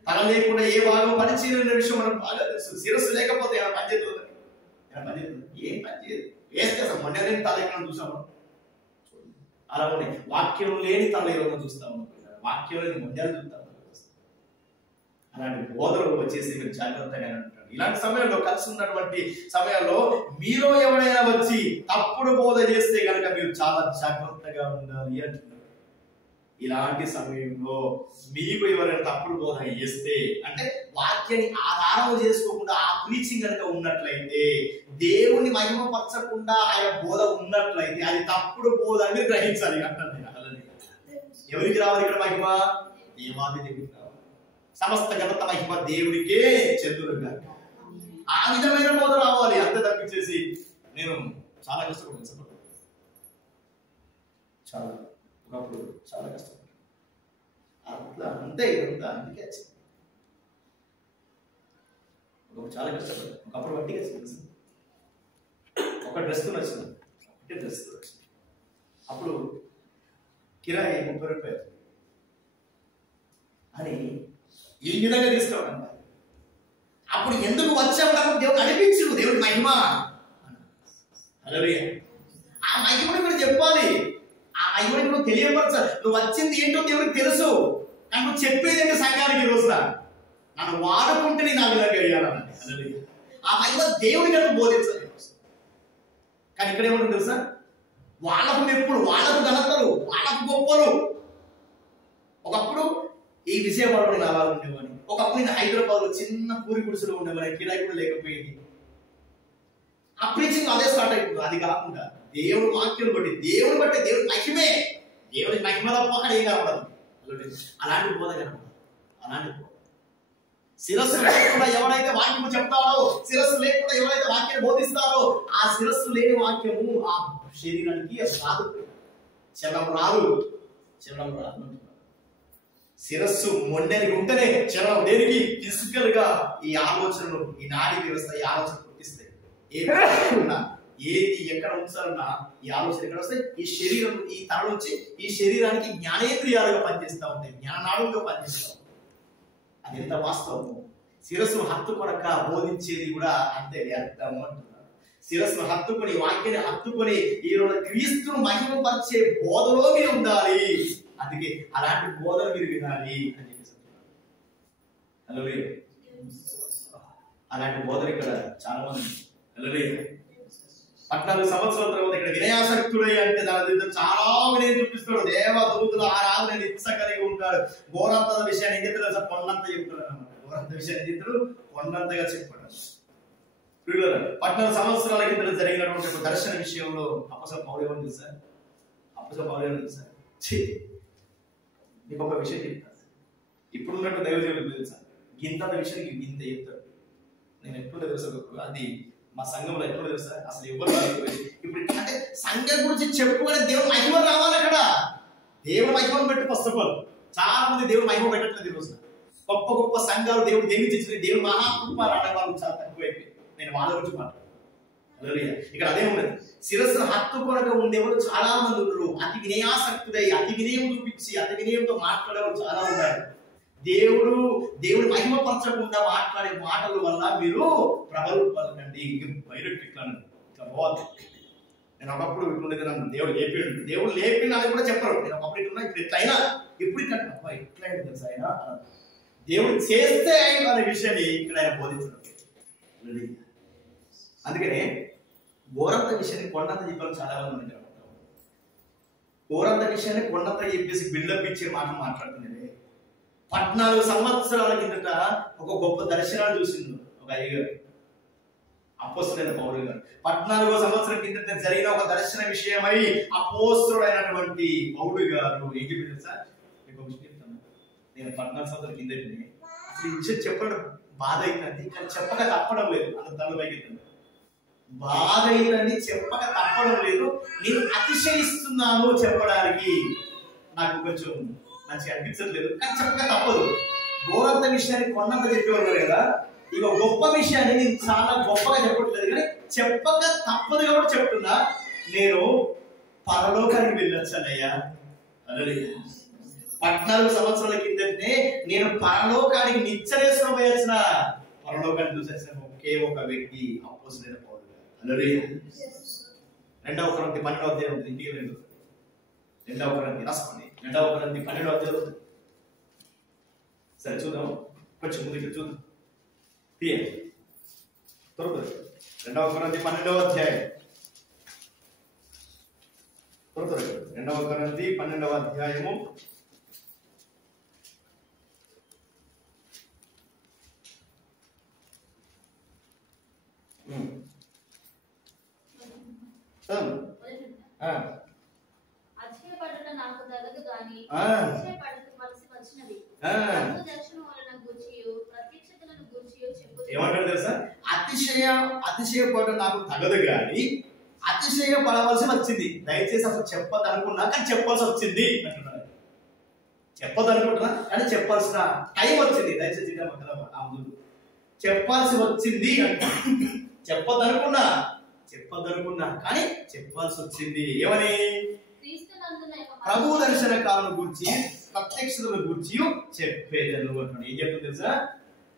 తల లేకుండా ఏ భాగం పనిచేయలేని విషయం మనకు బాగా తెలుసు. శిరస్సు లేకపోతే ఏమైనా పనిచేస్తుంది? ఏం పనిచేయదు. వేస్తే అసలు మొండలేని తల ఎక్కడ చూసాము? అలా ఉన్నాయి. వాక్యం లేని తల ఎవరైనా చూస్తాము, వాక్యం లేని మొండలు చూస్తాము. అలాంటి బోధలు వచ్చేసి మీరు జాగ్రత్తగా ఉంటారు. ఇలాంటి సమయంలో కలిసి ఉన్నటువంటి సమయాల్లో మీలో ఎవరైనా వచ్చి తప్పుడు బోధ చేస్తే కనుక మీరు చాలా జాగ్రత్తగా ఉండాలి అంటున్నారు. ఇలాంటి సమయంలో మీకు ఎవరైనా తప్పుడు బోధ చేస్తే, అంటే వాక్యాన్ని ఆధారం చేసుకోకుండా ఆ ప్రీచింగ్ కనుక ఉన్నట్లయితే, దేవుని మహిమపరచకుండా ఆయన బోధ ఉన్నట్లయితే అది తప్పుడు బోధ అని మీరు గ్రహించాలి అంటారు. ఎవరికి రావాలి ఇక్కడ మహిమ? దేవాది దేవుడికి రావాలి. సమస్త ఘనత మహిమ దేవుడికే చెందునుగా. ఆ విధమైన బోధ రావాలి. అంతే తప్పించేసి నేను చాలా కష్టపడ్డాను, చాలా ఒకప్పుడు చాలా కష్టపడ్డాను. అట్లా అంతే ఇదంతా అందుకే చాలా కష్టపడ్డాను. ఒకప్పుడు వట్టిగా తెలుసు, ఒక డ్రెస్ నచ్చింది, ఒకటే డ్రెస్ వచ్చింది. అప్పుడు కిరాయి 30 రూపాయలు అని ఈ విధంగా తీసుకోవాలంట. అప్పుడు ఎందుకు వచ్చావు? దేవుడు అనిపించు, దేవుడి మహిమ. హల్లెలూయా. ఆ మహిమని మీరు చెప్పాలి, ఆ మహిమని నువ్వు తెలియపరచాలి. నువ్వు వచ్చింది ఏంటో దేవుడికి తెలుసు, కానీ నువ్వు చెప్పేది ఏంటో సంఘానికి ఈ రోజున నన్ను వాడుకుంటే నేను ఆ విధంగా అడిగానని. హల్లెలూయా. ఆ మహిమ దేవుడికి నువ్వు బోధించాలి. కానీ ఇక్కడ ఏమంటుంది తెలుసా? వాళ్ళకు మెప్పులు, వాళ్ళకు ఘనతలు, వాళ్ళకు గొప్పలు. ఒకప్పుడు ఈ విజయవాడలో నేను అలా ఉండేవాడిని, ఒకప్పుడు నేను హైదరాబాద్ లో చిన్న పూరి గుడిసెలో ఉండేవాడిని, కిరాయి కూడా లేకపోయింది. ఆ ప్రీచింగ్ అదే స్టార్ట్ అయిపోతుంది. అది కాకుండా దేవుడు వాక్యం బట్టి, దేవుని బట్టి, దేవుడి మహిమే, దేవుడి మహిమ తప్ప ఏం కనపడదు. అలాంటి బోధ కనపడదు. అలాంటి బోధ శిరస్సు లేకుండా ఎవరైతే వాక్యము చెప్తారో, శిరస్సు లేకుండా ఎవరైతే వాక్యాన్ని బోధిస్తారో, ఆ శిరస్సు లేని వాక్యము ఆ శరీరానికి రాదు, చలనం రాదు, చలనం రాదు. శిరస్సు మొండెనికి ఉంటేనే చలనం. దేనికి? ఫిజికల్ గా ఈ ఆలోచనలు, ఈ నాడీ వ్యవస్థ ఈ ఆలోచన పుట్టిస్తాయి. ఏది ఎక్కడ ఉంచాలన్నా ఈ ఆలోచన ఎక్కడ వస్తాయి? ఈ శరీరం, ఈ తల నుంచి ఈ శరీరానికి జ్ఞానేంద్రియాలుగా పనిచేస్తూ ఉంటాయి, జ్ఞానాలుగా పనిచేస్తూ ఉంటాయి. అది ఎంత వాస్తవము. శిరస్సు హత్తు కొరక బోధించేది కూడా అంతే వ్యర్థము అంటున్నారు. శిరస్సును హత్తుకొని, వాక్యాన్ని హత్తుకొని ఈరోజు క్రీస్తును మహిమపరిచే బోధలో మీరు ఉండాలి. అందుకే అలాంటి బోధన మీరు వినాలి అని చెప్పేసి అలాంటి బోధన ఇక్కడ చాలా మంది 14 సంవత్సరాల తర్వాత ఇక్కడ వినయాసక్తుడై అంటే దాని చాలా వినయం చూపిస్తాడు. దేవదూతుల ఆరాధన ఇచ్చ కలిగి ఉంటాడు. ఘోరంత విషయాన్ని ఏం చెప్తాడు సార్? కొండంత చెప్తాడు అన్నమాట. ఘోరంత విషయాన్ని చెప్తాడు, కొండంతగా చెప్పాడు. 14 సంవత్సరాల కింద జరిగినటువంటి ఒక దర్శన విషయంలో అపొస్తలుడు పౌలు ఏమని తెలుసా? అపొస్తలుడు పౌలు ఏమని తెలుసా? నీకు ఒక విషయం చెప్తాను. ఇప్పుడున్నట్టు దైవజనులకు తెలుసా? ఇంత విషయానికి ఇంత చెప్తాడు. నేను ఎప్పుడు తెలుసా? అది మా సంఘంలో ఎప్పుడు తెలుసా? అసలు ఎవరు ఇప్పుడు అంటే సంఘం గురించి చెప్పుకునే దేవుడు మహిమ రావాలి. అక్కడ దేవుడు మహిమను పెట్టి ఫస్ట్ ఆఫ్ ఆల్ చాలా మంది దేవుడు మహిమ పెట్టట్లేదు. ఈ రోజున గొప్ప గొప్ప సంఘాలు దేవుడు దేనికి దేవుడు మహాకృపాలు అనే వాళ్ళు చాలా తక్కువైపోయి. నేను వాళ్ళ గురించి మాట్లాడు. ఇక్కడ అదే ఉన్నది. శిరస్సును హత్తుకొనక ఉండేవారు చాలా మంది ఉన్నారు. అతి వినయాసక్తుడై అతి వినయం చూపించి అతి వినయంతో మాట్లాడేవారు చాలా ఉన్నారు. దేవుడు మహిమపరచకుండా మాట్లాడే మాటల వల్ల మీరు ప్రబలపడకండి. బయటకు ఇట్లా పోవద్దు. నేను ఒకప్పుడు ఇట్లుండేది, నన్ను దేవుడు లేపిండు. దేవుడు లేపిండు అని కూడా చెప్పరు. నేను ఒకప్పుడు ఇట్లున్నా, ఇప్పుడు ఇట్లయినా ఇప్పుడు ఇట్లా ఇట్లయినా తెలుసు ఆయన దేవుడు చేస్తే ఆయన అనే విషయాన్ని ఇక్కడ ఆయన బోధించడం. అందుకనే ఘోరంత విషయాన్ని కొండంత చెప్పారు చాలా మంది ఉన్నారు. ఘోరంత విషయాన్ని కొండంత చెప్పేసి బిల్డప్ ఇచ్చే మాట మాట్లాడుతున్నది. 14 సంవత్సరాల కిందట ఒక గొప్ప దర్శనాలు చూసింది ఒక అయ్యగారు, అపోస్తలుడైన పౌలు గారు. 14వ సంవత్సరం కిందట జరిగిన ఒక దర్శన విషయమై అపోస్తలుడైనటువంటి పౌలు గారు ఏం చెప్పారు సార్? మీకు విషయం చెప్తాను. నేను 14 సంవత్సరాల కిందట అసలు ఈ విషయం చెప్పడం బాధ అవుతుంది, కానీ చెప్పక తప్పడం లేదు. అంత తలపైకి బాధ అవుతుంది, చెప్పక తప్పడం లేదు. నేను అతిశయిస్తున్నాను చెప్పడానికి, నాకు కొంచెం మంచిగా అనిపించట్లేదు, కానీ చెప్పక తప్పదు. ఘోరంత విషయాన్ని కొన్నంత చెప్పేవారు కదా, ఇక గొప్ప విషయాన్ని నేను చాలా గొప్పగా చెప్పట్లేదు, కానీ చెప్పక తప్పదు కాబట్టి చెప్తున్నా. నేను పరలోకానికి వెళ్ళొచ్చానయ్యా. 14 సంవత్సరాల కిందనే నేను పరలోకానికి నిచ్చెనేసుకొని పోయొచ్చిన, పరలోకాన్ని చూసేసిన ఒకే ఒక వ్యక్తి అపోస్తలుడైన పౌలు గారు. 2వ కొరింథీ 12వ అధ్యాయం ఉంటుంది. ఇంటికి వెళ్ళండి. 2వ కొరింథీ రాసుకోండి. 2వ కొరింథీ 12వ అధ్యాయం. సరే చూద్దాం, కొంచెం ముందుకు చూద్దాం. త్వరపడి 2వ కొరింథీ 12వ అధ్యాయం. 2వ కొరింథీ 12వ అధ్యాయము 7 ఏమంటారు తెలుసా? అతిశయపడడం నాకు తగదు కానీ అతిశయపడవలసి వచ్చింది. దయచేసి అసలు చెప్పదనుకున్నా కానీ చెప్పాల్సి వచ్చింది అంటున్నాడు. చెప్పదనుకుంటున్నా కానీ చెప్పాల్సిన టైం వచ్చింది. దయచేసి చెప్పాల్సి వచ్చింది అంట. చెప్పదనుకున్నా కానీ చెప్పాల్సి వచ్చింది. ఏమని? ప్రభు దర్శన కాలం గురించి ప్రత్యక్షతల గురించి చెప్పేదను అంటున్నాడు. ఏం చెప్తుంది తెలుసా?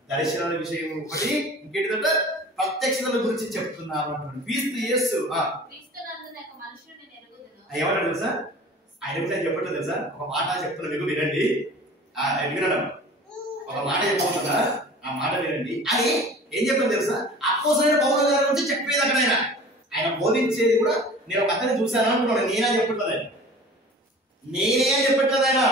దర్శనాల విషయం ఒకటి, ఇంకేంటిదంటే ప్రత్యక్షతల గురించి చెప్తున్నాను అంటున్నాడు. క్రీస్తు యేసు ఏమంటాడు తెలుసా? ఆయన కూడా చెప్పట్లేదు తెలుసా? ఒక మాట చెప్తున్నా, మీకు వినండి. వినడం ఒక మాట చెప్పుకుంటున్నా, ఆ మాట వినండి అని ఏం చెప్తాను తెలుసా? అపోస్తలుడైన పౌలు గారి గురించి చెప్పేది అక్కడ ఆయన బోధించేది కూడా. నేను ఒక అతన్ని చూశాను అనుకున్నాను. నేనే చెప్పట్లేదు ఆయన.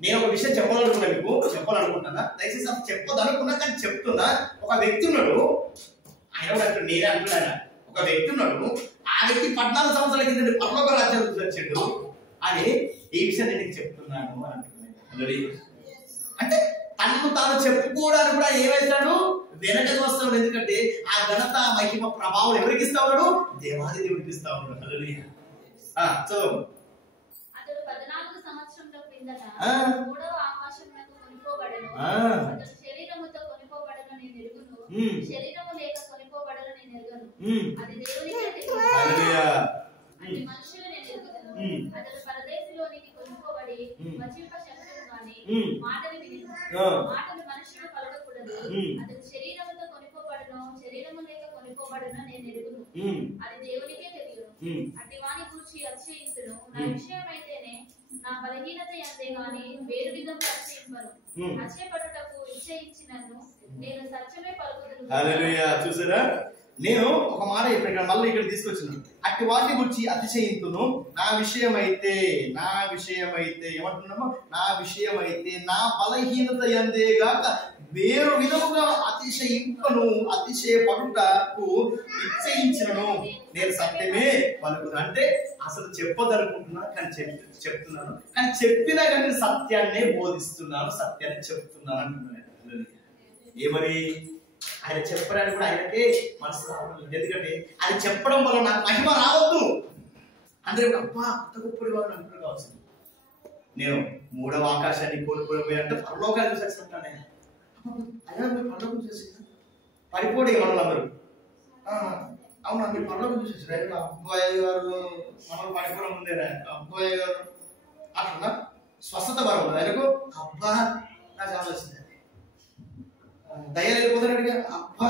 నేను ఒక విషయం చెప్పాలనుకున్నా, మీకు చెప్పాలనుకుంటున్నా. దయచేసి అసలు చెప్పదు అనుకున్నా కానీ చెప్తున్నా. ఒక వ్యక్తి ఉన్నాడు, ఆయన కూడా అంటాడు, నేనే అంటున్నాను. ఒక వ్యక్తి ఉన్నాడు, ఆ వ్యక్తి 14 సంవత్సరాల కింద పరలోక రాజ్యాలు వచ్చాడు అని ఈ విషయం నేను చెప్తున్నాను అని అంటున్నాను. అంటే తనకు తాను చెప్పుకోవడానికి కూడా ఏమైతాడు? వెనకకు వస్తాడు. ఎందుకంటే ఆ ఘనత, మహిమ, ప్రభావం ఎవరికి ఇస్తా ఉన్నాడు? దేవాది దేవుడికి ఇస్తా ఉన్నాడు. అతడు 14 సంవత్సరముల కిందట మూడవ ఆకాశమునకు కొనిపోబడెను. అతడు శరీరముతో కొనిపోబడెను నేను ఎరుగును, శరీరము లేక కొనిపోబడెను నేను ఎరుగను. అది దేవునికే తెలియదు, అది మనుషులు నేను ఎరుగుదును. అతడు పరదేశంలోనికి కొనిపోబడి వచింప శక్తులు గాని మాటలు వినిను. మాటలు మనుషులు పలకకూడదు. అతడు శరీరముతో కొనిపోబడెను, శరీరము లేక కొనిపోబడెను నేను ఎరుగును. అది దేవునికే తెలియదు. అట్టి వాని గూర్చి అతిశయించును. నా విషయమైతేనే నా బలహీనత యందే గాని వేరు విధంగా అతిశయింపను. అతిశయపడుటకు ఇచ్చేయించినను నేను సత్యమే పలుకుదును. హల్లెలూయా. చూసారా, నేను ఒక మాట ఇక్కడ మళ్ళీ ఇక్కడ తీసుకొచ్చిన అట్టి వాటి గురించి అతిశయింతును. నా విషయమైతే ఏమంటున్నామో, నా విషయమైతే నా బలహీనత యందేగాక వేరు విధముగా అతిశయింపను. అతిశయపడుటకు ఇచ్చయించినను నేను సత్యమే పలుకును. అంటే అసలు చెప్పదనుకుంటున్నా కానీ చెప్తున్నాను, కానీ చెప్పినా కానీ సత్యాన్నే బోధిస్తున్నాను, సత్యాన్ని చెప్తున్నాను అంటున్నాను. ఏమని ఆయన చెప్పడానికి కూడా ఆయనకే మనసు రావడం. ఎందుకంటే ఆయన చెప్పడం వల్ల నాకు మహిమ రావద్దు అంటే అబ్బా అంత గొప్పటి వాడు అంటున్నారు కావచ్చు. నేను 3వ ఆకాశాన్ని కోల్పోయానంటే పరలోకాన్ని చూసేస్తాను. ఆయన పరలోకం చూసేసి పడిపోడే మనల్ని అవునా, మీరు పరలోకం చూసేసారు. అబ్బాయి గారు మనం పడిపోవడం ముందేనా, అబ్బాయి గారు అట్లా స్వస్థత వరం ఆయనకు. అబ్బా నాకు కావాల్సిందే, దయ లేకపోతున్నాడుగా, అబ్బా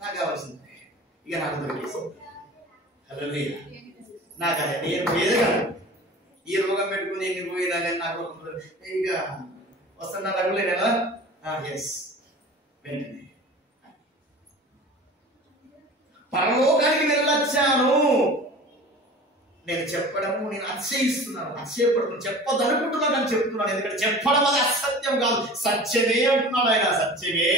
నాకు కావాల్సింది, ఇక నాకు దొరికేసింది. హల్లెలూయా. నాకు అదే నేను పేదగా ఈ రోగం పెట్టుకుని ఎన్ని పోయినా కానీ నాకు ఇక వస్తున్నా రగులే కదా. ఎస్, వెంటనే పరలోకానికి వెళ్ళొచ్చాను. నేను చెప్పడము, నేను అతిశయిస్తున్నాను, అతిశయపడుతున్నాను, చెప్పదనుకుంటున్నాను అని చెప్తున్నాను. ఎందుకంటే చెప్పడం అది అసత్యం కాదు, సత్యమే అంటున్నాడు ఆయన. సత్యమే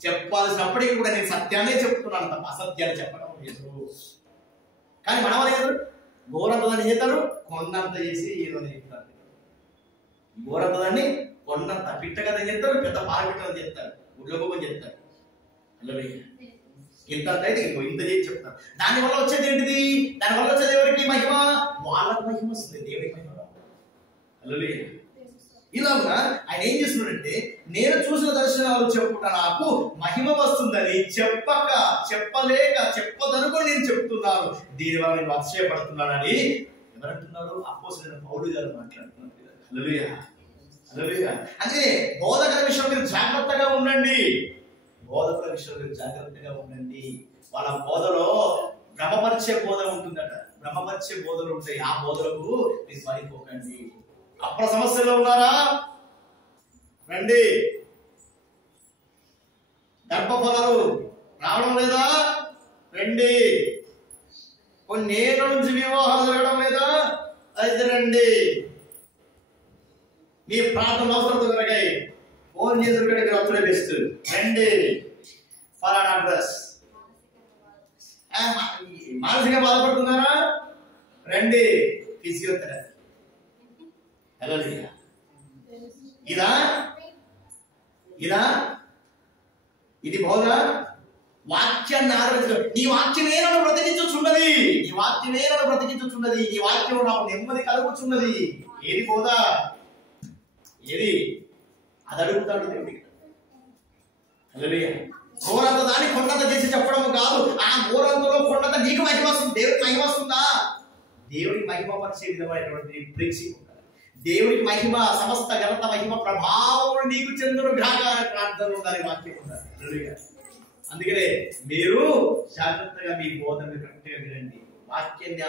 చెప్పాల్సినప్పటికీ కూడా నేను సత్యాన్ని చెప్తున్నాను తప్ప అసత్యాన్ని చెప్పడం లేదు. కానీ మనం లేదు, ఘోరంతదాన్ని చేస్తారు, కొండంత చేసి ఏదో చెప్తారు. ఘోరంతదాన్ని కొండంత పిట్ట కథ చేస్తారు, పెద్ద పారపిట్ట చేస్తారు, ఉడ్లగోపం చేస్తారు. ఇంత అయితే ఇంత చేసి చెప్తారు. దానివల్ల వచ్చేది ఏంటిది? దానివల్ల వచ్చేది ఎవరికి మహిమ? వాళ్ళకి మహిమ వస్తుంది, దేవుడికి మహిమ. హల్లెలూయా. ఇలాగా ఆయన ఏం చేస్తున్నాడంటే, నేను చూసిన దర్శనాలు చెప్పుట నాకు మహిమ వస్తుందని చెప్పలేక చెప్పదనుకొని నేను చెప్తున్నాను. దీనివల్ల నేను అతిశయపడుతున్నానని ఎవరంటున్నారు? అపోస్తలుడైన పౌలు గారు మాట్లాడుతున్నారు. హల్లెలూయా, హల్లెలూయా. అందుకే బోధకుల విషయంలో మీరు జాగ్రత్తగా ఉండండి. బోధకుల విషయంలో మీరు జాగ్రత్తగా ఉండండి. వాళ్ళ బోధలో భ్రమపరిచే బోధ ఉంటుందట, భ్రమపరిచే బోధలు ఉంటాయి. ఆ బోధలకు మీరు పడిపోకండి. అప్పుడు సమస్యలో ఉన్నారా? రండి. గర్భఫలాలు రావడం లేదా? రండి. కొన్ని ఏళ్ళ నుంచి వివాహాలు జరగడం లేదా? అయితే రండి. మీ ప్రార్థన అవసరం దొరకాయి, ఫోన్ చేసి మీరు అప్పుడే బెస్ట్. రండి. ఫలానా అడ్రస్. మానసికంగా బాధపడుతున్నారా? రండి. ఫిజియోథెరపీ. హల్లెలూయా. ఇది బోధ. వాక్యాన్ని ఆరాధించడం. నీ వాక్యమే నన్ను బ్రతికించుచున్నది, నీ వాక్యమే నన్ను బ్రతికించుచున్నది, నీ వాక్యం నాకు నెమ్మది కలుగుచున్నది. ఏది బోధ? ఏది? అది అడుగుతాడు దేవుడికి. హల్లెలూయా. ఘోరంత దాన్ని కొండంత చేసి చెప్పడం కాదు. ఆ ఘోరంతలో కొండంత నీకు మహిమ వస్తుంది, దేవుడికి మహిమ వస్తుందా? దేవుడికి మహిమ పరిచే విధమైనటువంటి ప్రేక్షకు దేవుడికి మహిమ, సమస్త ఘనత, మహిమ, ప్రభావం నీకు చెందును గాక ప్రార్థన ఉండాలి, వాక్యం ఉండాలి. హల్లెలూయా. అందుకనే మీరు జాగ్రత్తగా మీ బోధనని కరెక్ట్గా వినండి. వాక్యాన్ని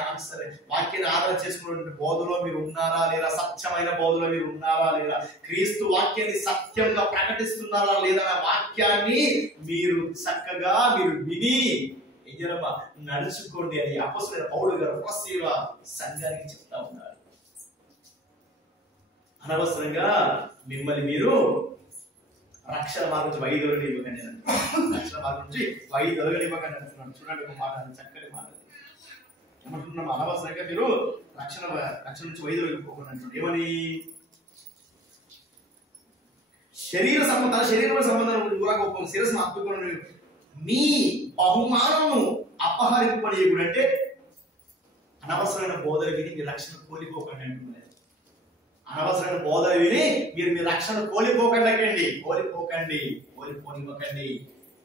ఆదరణ చేసుకున్నటువంటి బోధలో మీరు ఉన్నారా లేదా? సత్యమైన బోధలో మీరు ఉన్నారా లేదా? క్రీస్తు వాక్యాన్ని సత్యంగా ప్రకటిస్తున్నారా లేదా? వాక్యాన్ని మీరు చక్కగా మీరు విని నడుచుకోండి అని అపోస్తలుడైన పౌలు గారు కొలస్సీయుల సంఘానికి చెప్తా ఉన్నారు. అనవసరంగా మిమ్మల్ని మీరు రక్షణ మార్గం నుంచి వైదొలగనివ్వకండి, రక్షణ మార్గం నుంచి వైదొలగనివ్వకండి అంటున్నాడు. చూడండి, ఒక మాట, చక్కని మాట ఏమంటున్నాం? అనవసరంగా మీరు రక్షణ నుంచి వైదొలగిపోకండి అంటున్నాడు. ఏమని? శరీర సంబంధం ఊరగొప్పం శిరస్సును అప్పుకొని మీ బహుమానము అపహరింపనీయకుడు. అంటే అనవసరమైన బోధన విని మీ రక్షణ కోల్పోకండి అంటున్నారు. అనవసరమైన బోధన విని మీరు మీ రక్షణ కోల్పోకండి.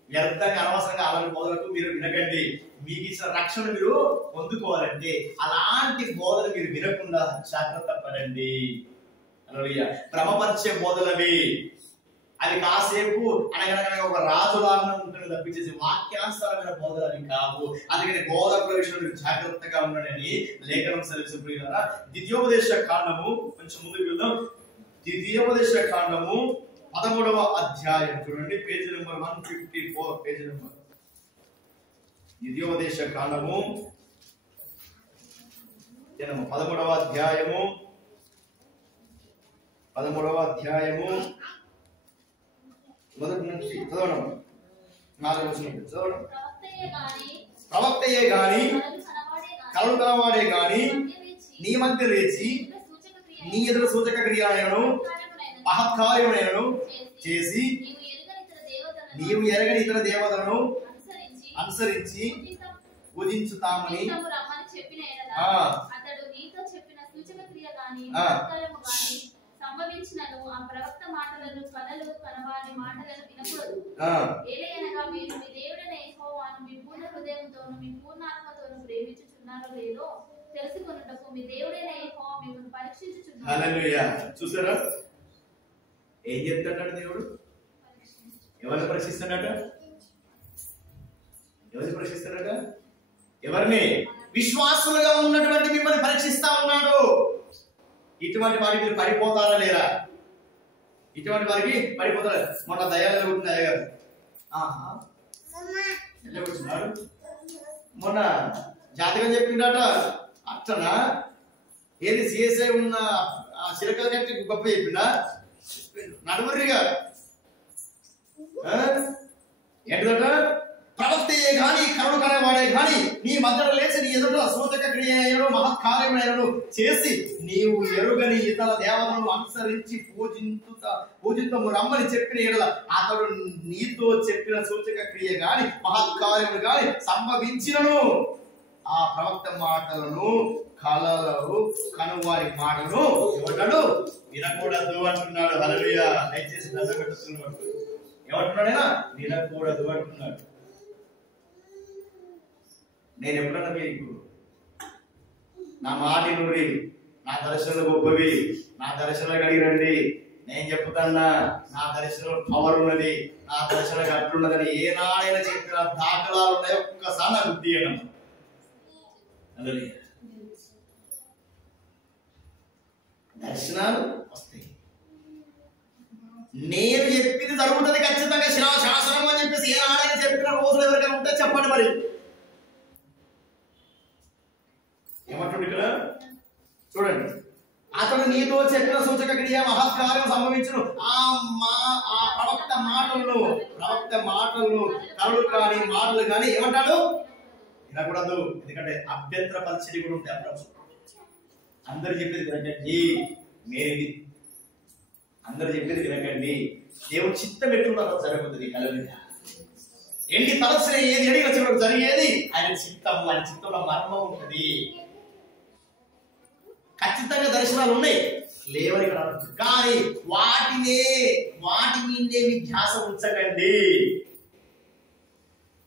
వ్యర్థంగా అనవసరంగా అలాంటి బోధనకు మీరు వినకండి. మీకు ఇచ్చిన రక్షణ మీరు పొందుకోవాలంటే అలాంటి బోధన మీరు వినకుండా జాగ్రత్త పడండి. హల్లెలూయా. భ్రమపరిచే బోధనవి అవి కాసేపు అనగనగా ఒక రాజులాగా ఉంటుంది తప్పించేసి వాక్యానుసారమైన బోధన అవి కావు. అందుకని బోధకుల విషయంలో జాగ్రత్తగా ఉండడని లేఖనం సెలవు ప్రియులారా. ద్వితీయోపదేశ కాండము, కొంచెం ముందుకు వెళ్దాం. ద్వితీయోపదేశ కాండము 13వ అధ్యాయం చూడండి, పేజీ నెంబర్ 154. పేజీ నెంబర్ ద్వితీయోపదేశ కాండము 13వ అధ్యాయము 13వ అధ్యాయము మొదటి నుంచి చదవడం. 4వ వచనం చదవడం. ప్రవక్తయే గాని కలలు కలవాడే గాని నీ మధ్య లేచి నీ ఎదురు సూచక క్రియలను మహత్కార్యములను చేసి నీవు ఎరగని ఇతర దేవతలను అనుసరించి పూజించుతామని అతడు నీతో చెప్పిన సూచక క్రియ గాని సంభవించినను ఆ ప్రవక్త మాటలను కలలు కనవాని మాటలను వినకూడదు. ఏలయనగా మీరు మీ దేవుడైన యెహోవాను మీ పూర్ణ హృదయంతోను మీ పూర్ణ ఆత్మతోను ప్రేమించుచున్నారో లేదో తెలుసుకొనుటకు మీ దేవుడైన యెహోవా మిమ్మల్ని పరీక్షించుచున్నాడు. హల్లెలూయా. చూసారా ఏం చెప్తాడు దేవుడు? ఎవరిని పరీక్షిస్తాడట? ఎవరిని పరీక్షిస్తాడట? ఎవరిని? విశ్వాసులుగా ఉన్నటువంటి మిమ్మల్ని పరీక్షిస్తా ఉన్నాడు. ఇటువంటి వారికి మీరు పడిపోతారా లేరా? ఇటువంటి వారికి పడిపోతారా? మొన్న దయాలు ఉంటున్నాయి కదా, మొన్న జాతకం చెప్పిందట. అట్లనా? ఏది సిఎస్ఐ ఉన్న చిరకల కంటే గొప్ప చెప్పిందా? నడుమరిగా ఏంటంట? ప్రవక్తయే గాని కరుణ కనేవాడే గాని నీ మధ్యలో లేచి నీ ఎదుట సూచక క్రియను మహత్కార్యములను చేసి నీవు ఎరుగని ఇతర దేవతలను అనుసరించి పూజితము రమ్మని చెప్పిన ఎడల అతడు నీతో చెప్పిన సూచక క్రియ గాని మహత్కార్యములు గాని సంభవించినను ఆ ప్రవక్త మాటలను కలలు కనువారి మాటను ఎవడు వినకూడదు అంటున్నాడు. హల్లెలూయా. దయచేసి దండపెట్టుకున్నాడు. ఏమంటున్నాడైనా వినకూడదు అంటున్నాడు. నేను ఎప్పుడన్నా మీకు నా మాట నుండి నా దర్శనాలు గొప్పవి, నా దర్శనాలు అడిగి రండి, నేను చెప్తాన్నా నా దర్శనం పవర్ ఉన్నది, నా దర్శనం అట్లున్నదని ఏనాడైనా చెప్పిన దాఖలాలు ఉన్నాయి. ఒక్కసారి నాకు గుర్తు చేయడం. దర్శనాలు వస్తాయి. నేను చెప్పింది జరుగుతుంది ఖచ్చితంగా, శాసనం అని చెప్పేసి ఏనాడైనా చెప్పిన రోజులు ఎవరికైనా ఉంటే చెప్పండి. మరి ఏమంటుంది ఇక్కడ చూడండి. అతడు నీతో చెప్పిన సూచక క్రియ మహత్కార్యం సంభవించును ఆ ప్రవక్త మాటలను కరుడు కానీ మాటలు కానీ ఏమంటాడు? వినకూడదు. ఎందుకంటే అభ్యంతర పరిస్థితి కూడా ఉంటాయి. అందరు చెప్పేది వినకండి, మేది అందరు చెప్పేది వినకండి. దేవుడు చిత్తం ఎట్లున్నదో జరుగుతుంది. హల్లెలూయా. ఎన్ని తలసిన ఏది అడిగిన చివరికి జరిగేది ఆయన చిత్తం. ఆయన చిత్తంలో మర్మం ఉంటుంది. ఖచ్చితంగా దర్శనాలు ఉన్నాయి, లేవని కానీ వాటి మీదే మీ ధ్యాస ఉంచకండి,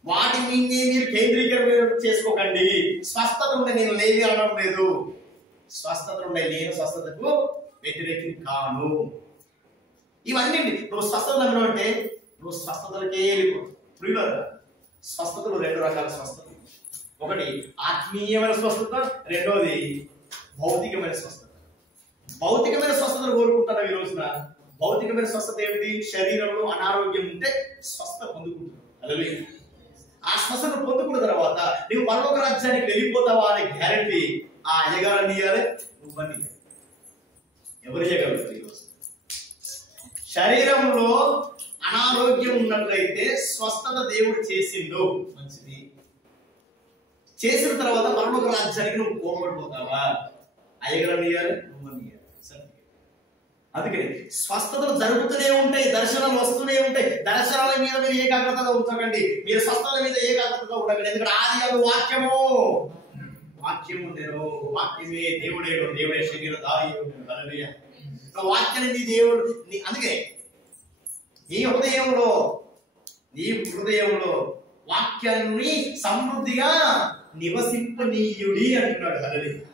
వాటి మీదే మీరు కేంద్రీకరణ చేసుకోకండి. స్వస్థత ఉండే నేను లేవి అనడం లేదు, స్వస్థత ఉండే నేను స్వస్థతకు వ్యతిరేకం కాను. ఇవన్నీ నువ్వు స్వస్థత అంటే నువ్వు స్వస్థతలకే ప్రియులారా. స్వస్థతలు 2 రకాల స్వస్థత. ఒకటి ఆత్మీయమైన స్వస్థత, రెండోది భౌతికమైన స్వస్థత. భౌతికమైన స్వస్థతను కోరుకుంటున్నావు ఈ రోజున. భౌతికమైన స్వస్థత ఏమిటి? శరీరంలో అనారోగ్యం ఉంటే స్వస్థత పొందుకుంటున్నావు. హల్లెలూయా. ఆ స్వస్థతను పొందుకున్న తర్వాత నువ్వు పరలోక రాజ్యానికి వెళ్ళిపోతావా అనే గ్యారెంటీ ఆ అయ్యగారని ఇవ్వాలి, నువ్వని ఎవరు ఇవ్వగలుగుతారు? ఈరోజు శరీరంలో అనారోగ్యం ఉన్నట్లయితే స్వస్థత దేవుడు చేసిండు, మంచిది. చేసిన తర్వాత పరలోక రాజ్యానికి నువ్వు పోగొట్టుపోతావా? అయ్యగారని ఇవ్వాలి, నువ్వని ఇవ్వాలి. అందుకని స్వస్థతలు జరుగుతూనే ఉంటాయి, దర్శనాలు వస్తూనే ఉంటాయి. దర్శనాల మీద మీరు ఏకాగ్రతగా ఉంచకండి, మీరు స్వస్థతల మీద ఏకాగ్రతగా ఉండకండి. ఎందుకంటే ఆది అను వాక్యము నేను వాక్యమే దేవుడే శరీరధారి. హల్లెలూయా. వాక్యాన్ని నీ దేవుడు అందుకే నీ హృదయంలో వాక్యాన్ని సమృద్ధిగా నివసింపనీయుడి అంటున్నాడు. హల్లెలూయా.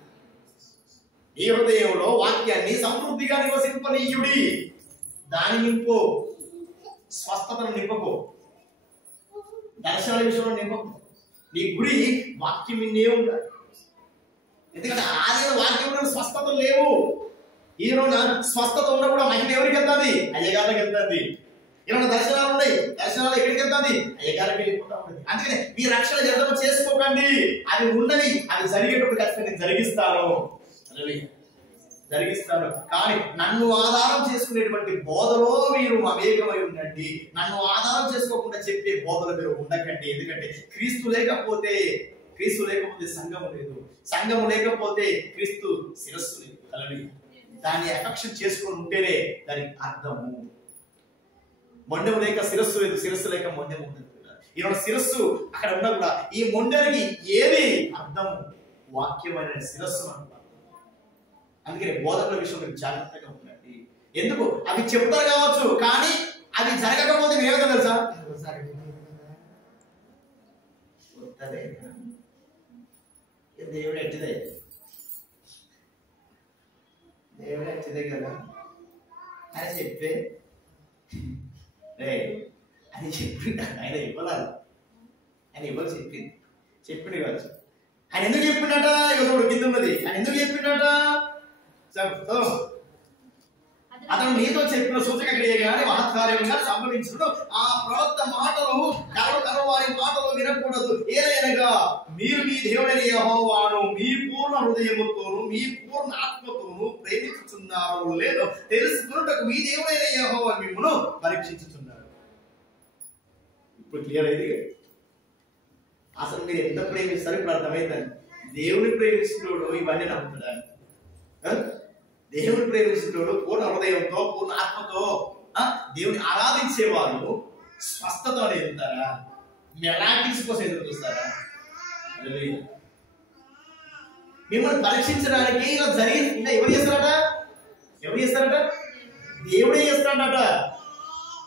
నీ హృదయంలో వాక్యాన్ని సమృద్ధిగా నివసింపనీయుడి, దాని నింపు. స్వస్థతను నింపకు, దర్శనాల విషయంలో నింపకు. నీ గురి వాక్యం విన్నే ఉండాలి. ఎందుకంటే ఆదిలో వాక్యం స్వస్థత లేవు. ఈ రోజున స్వస్థత ఉన్నా కూడా మహిమ ఎవరికి వెళ్తుంది? అయ్యగారికి వెళ్తుంది. ఏమైనా దర్శనాలు ఉన్నాయి, దర్శనాలు ఎక్కడికి వెళ్తుంది? అయ్యగారికి వెళ్ళిపోతా ఉంటుంది. అందుకనే మీ రక్షణ జరగడం చేసుకోకండి. అవి ఉన్నవి, అవి జరిగేటప్పుడు ఖచ్చితంగా నేను జరిగిస్తాను. కానీ నన్ను ఆధారం చేసుకునేటువంటి బోధలో మీరు అవేకమై ఉండండి. నన్ను ఆధారం చేసుకోకుండా చెప్పే బోధలు మీరు ఉండకండి. ఎందుకంటే క్రీస్తు లేకపోతే సంఘము లేదు, సంఘము లేకపోతే క్రీస్తు శిరస్సు లేదు. హల్లెలూయా. దాన్ని ఎఫెక్షన్ చేసుకొని ఉంటేనే దానికి అర్థము. మొండెము లేక శిరస్సు లేదు, శిరస్సు లేక మొండెము ఉండదు. ఈరోజు శిరస్సు అక్కడ ఉన్నా కూడా ఈ మొండెనికి ఏది అర్థము? వాక్యమైన శిరస్సు అంటారు. అందుకని బోధకుల విషయంలో జాగ్రత్తగా ఉండండి. ఎందుకు? అవి చెప్తారు కావచ్చు, కానీ అవి జరగకపోతే ఏమవుతుందో తెలుసా? దేవుడు ఎట్టిదే కదా అని చెప్పే అని చెప్పిండు. ఆయన ఇవ్వలేదు, ఆయన ఇవ్వాలి చెప్పిండు కావచ్చు. ఆయన ఎందుకు చెప్పిండట? ఎవరు కింద ఉన్నది. ఆయన ఎందుకు చెప్పిండట? అతను నీతో చెప్పిన సూచక క్రియ గాని మహత్కార్యంగా సంభవించడం ఆ ప్రవక్త మాటలు వారి మాటలు వినకూడదు. ఏదైనగా మీరు మీ దేవుడైన యెహోవాను మీ పూర్ణ హృదయముతోను మీ పూర్ణ ఆత్మతోను ప్రేమించుచున్నారో లేదో తెలుసుకున్నటకు మీ దేవుడైన యెహోవా మిమ్మును పరీక్షించుచున్నాడు. ఇప్పుడు క్లియర్ అయింది. అసలు మీరు ఎంత ప్రేమిస్తారో ఇప్పుడు అర్థమైందండి. దేవుని ప్రేమిస్తున్నోడు ఇవన్నీ నమ్ముతాడా? దేవుని ప్రేమిస్తున్నోడు పూర్ణ హృదయంతో పూర్ణ ఆత్మతో దేవుని ఆరాధించేవారు స్వస్థత అని ఎదుగుతారా? మెరాకిల్స్ కోసం ఎదురు చూస్తారా? మిమ్మల్ని పరీక్షించడానికి ఇలా జరిగింది. ఇంకా ఎవరు చేస్తారట? దేవుడే చేస్తాడట.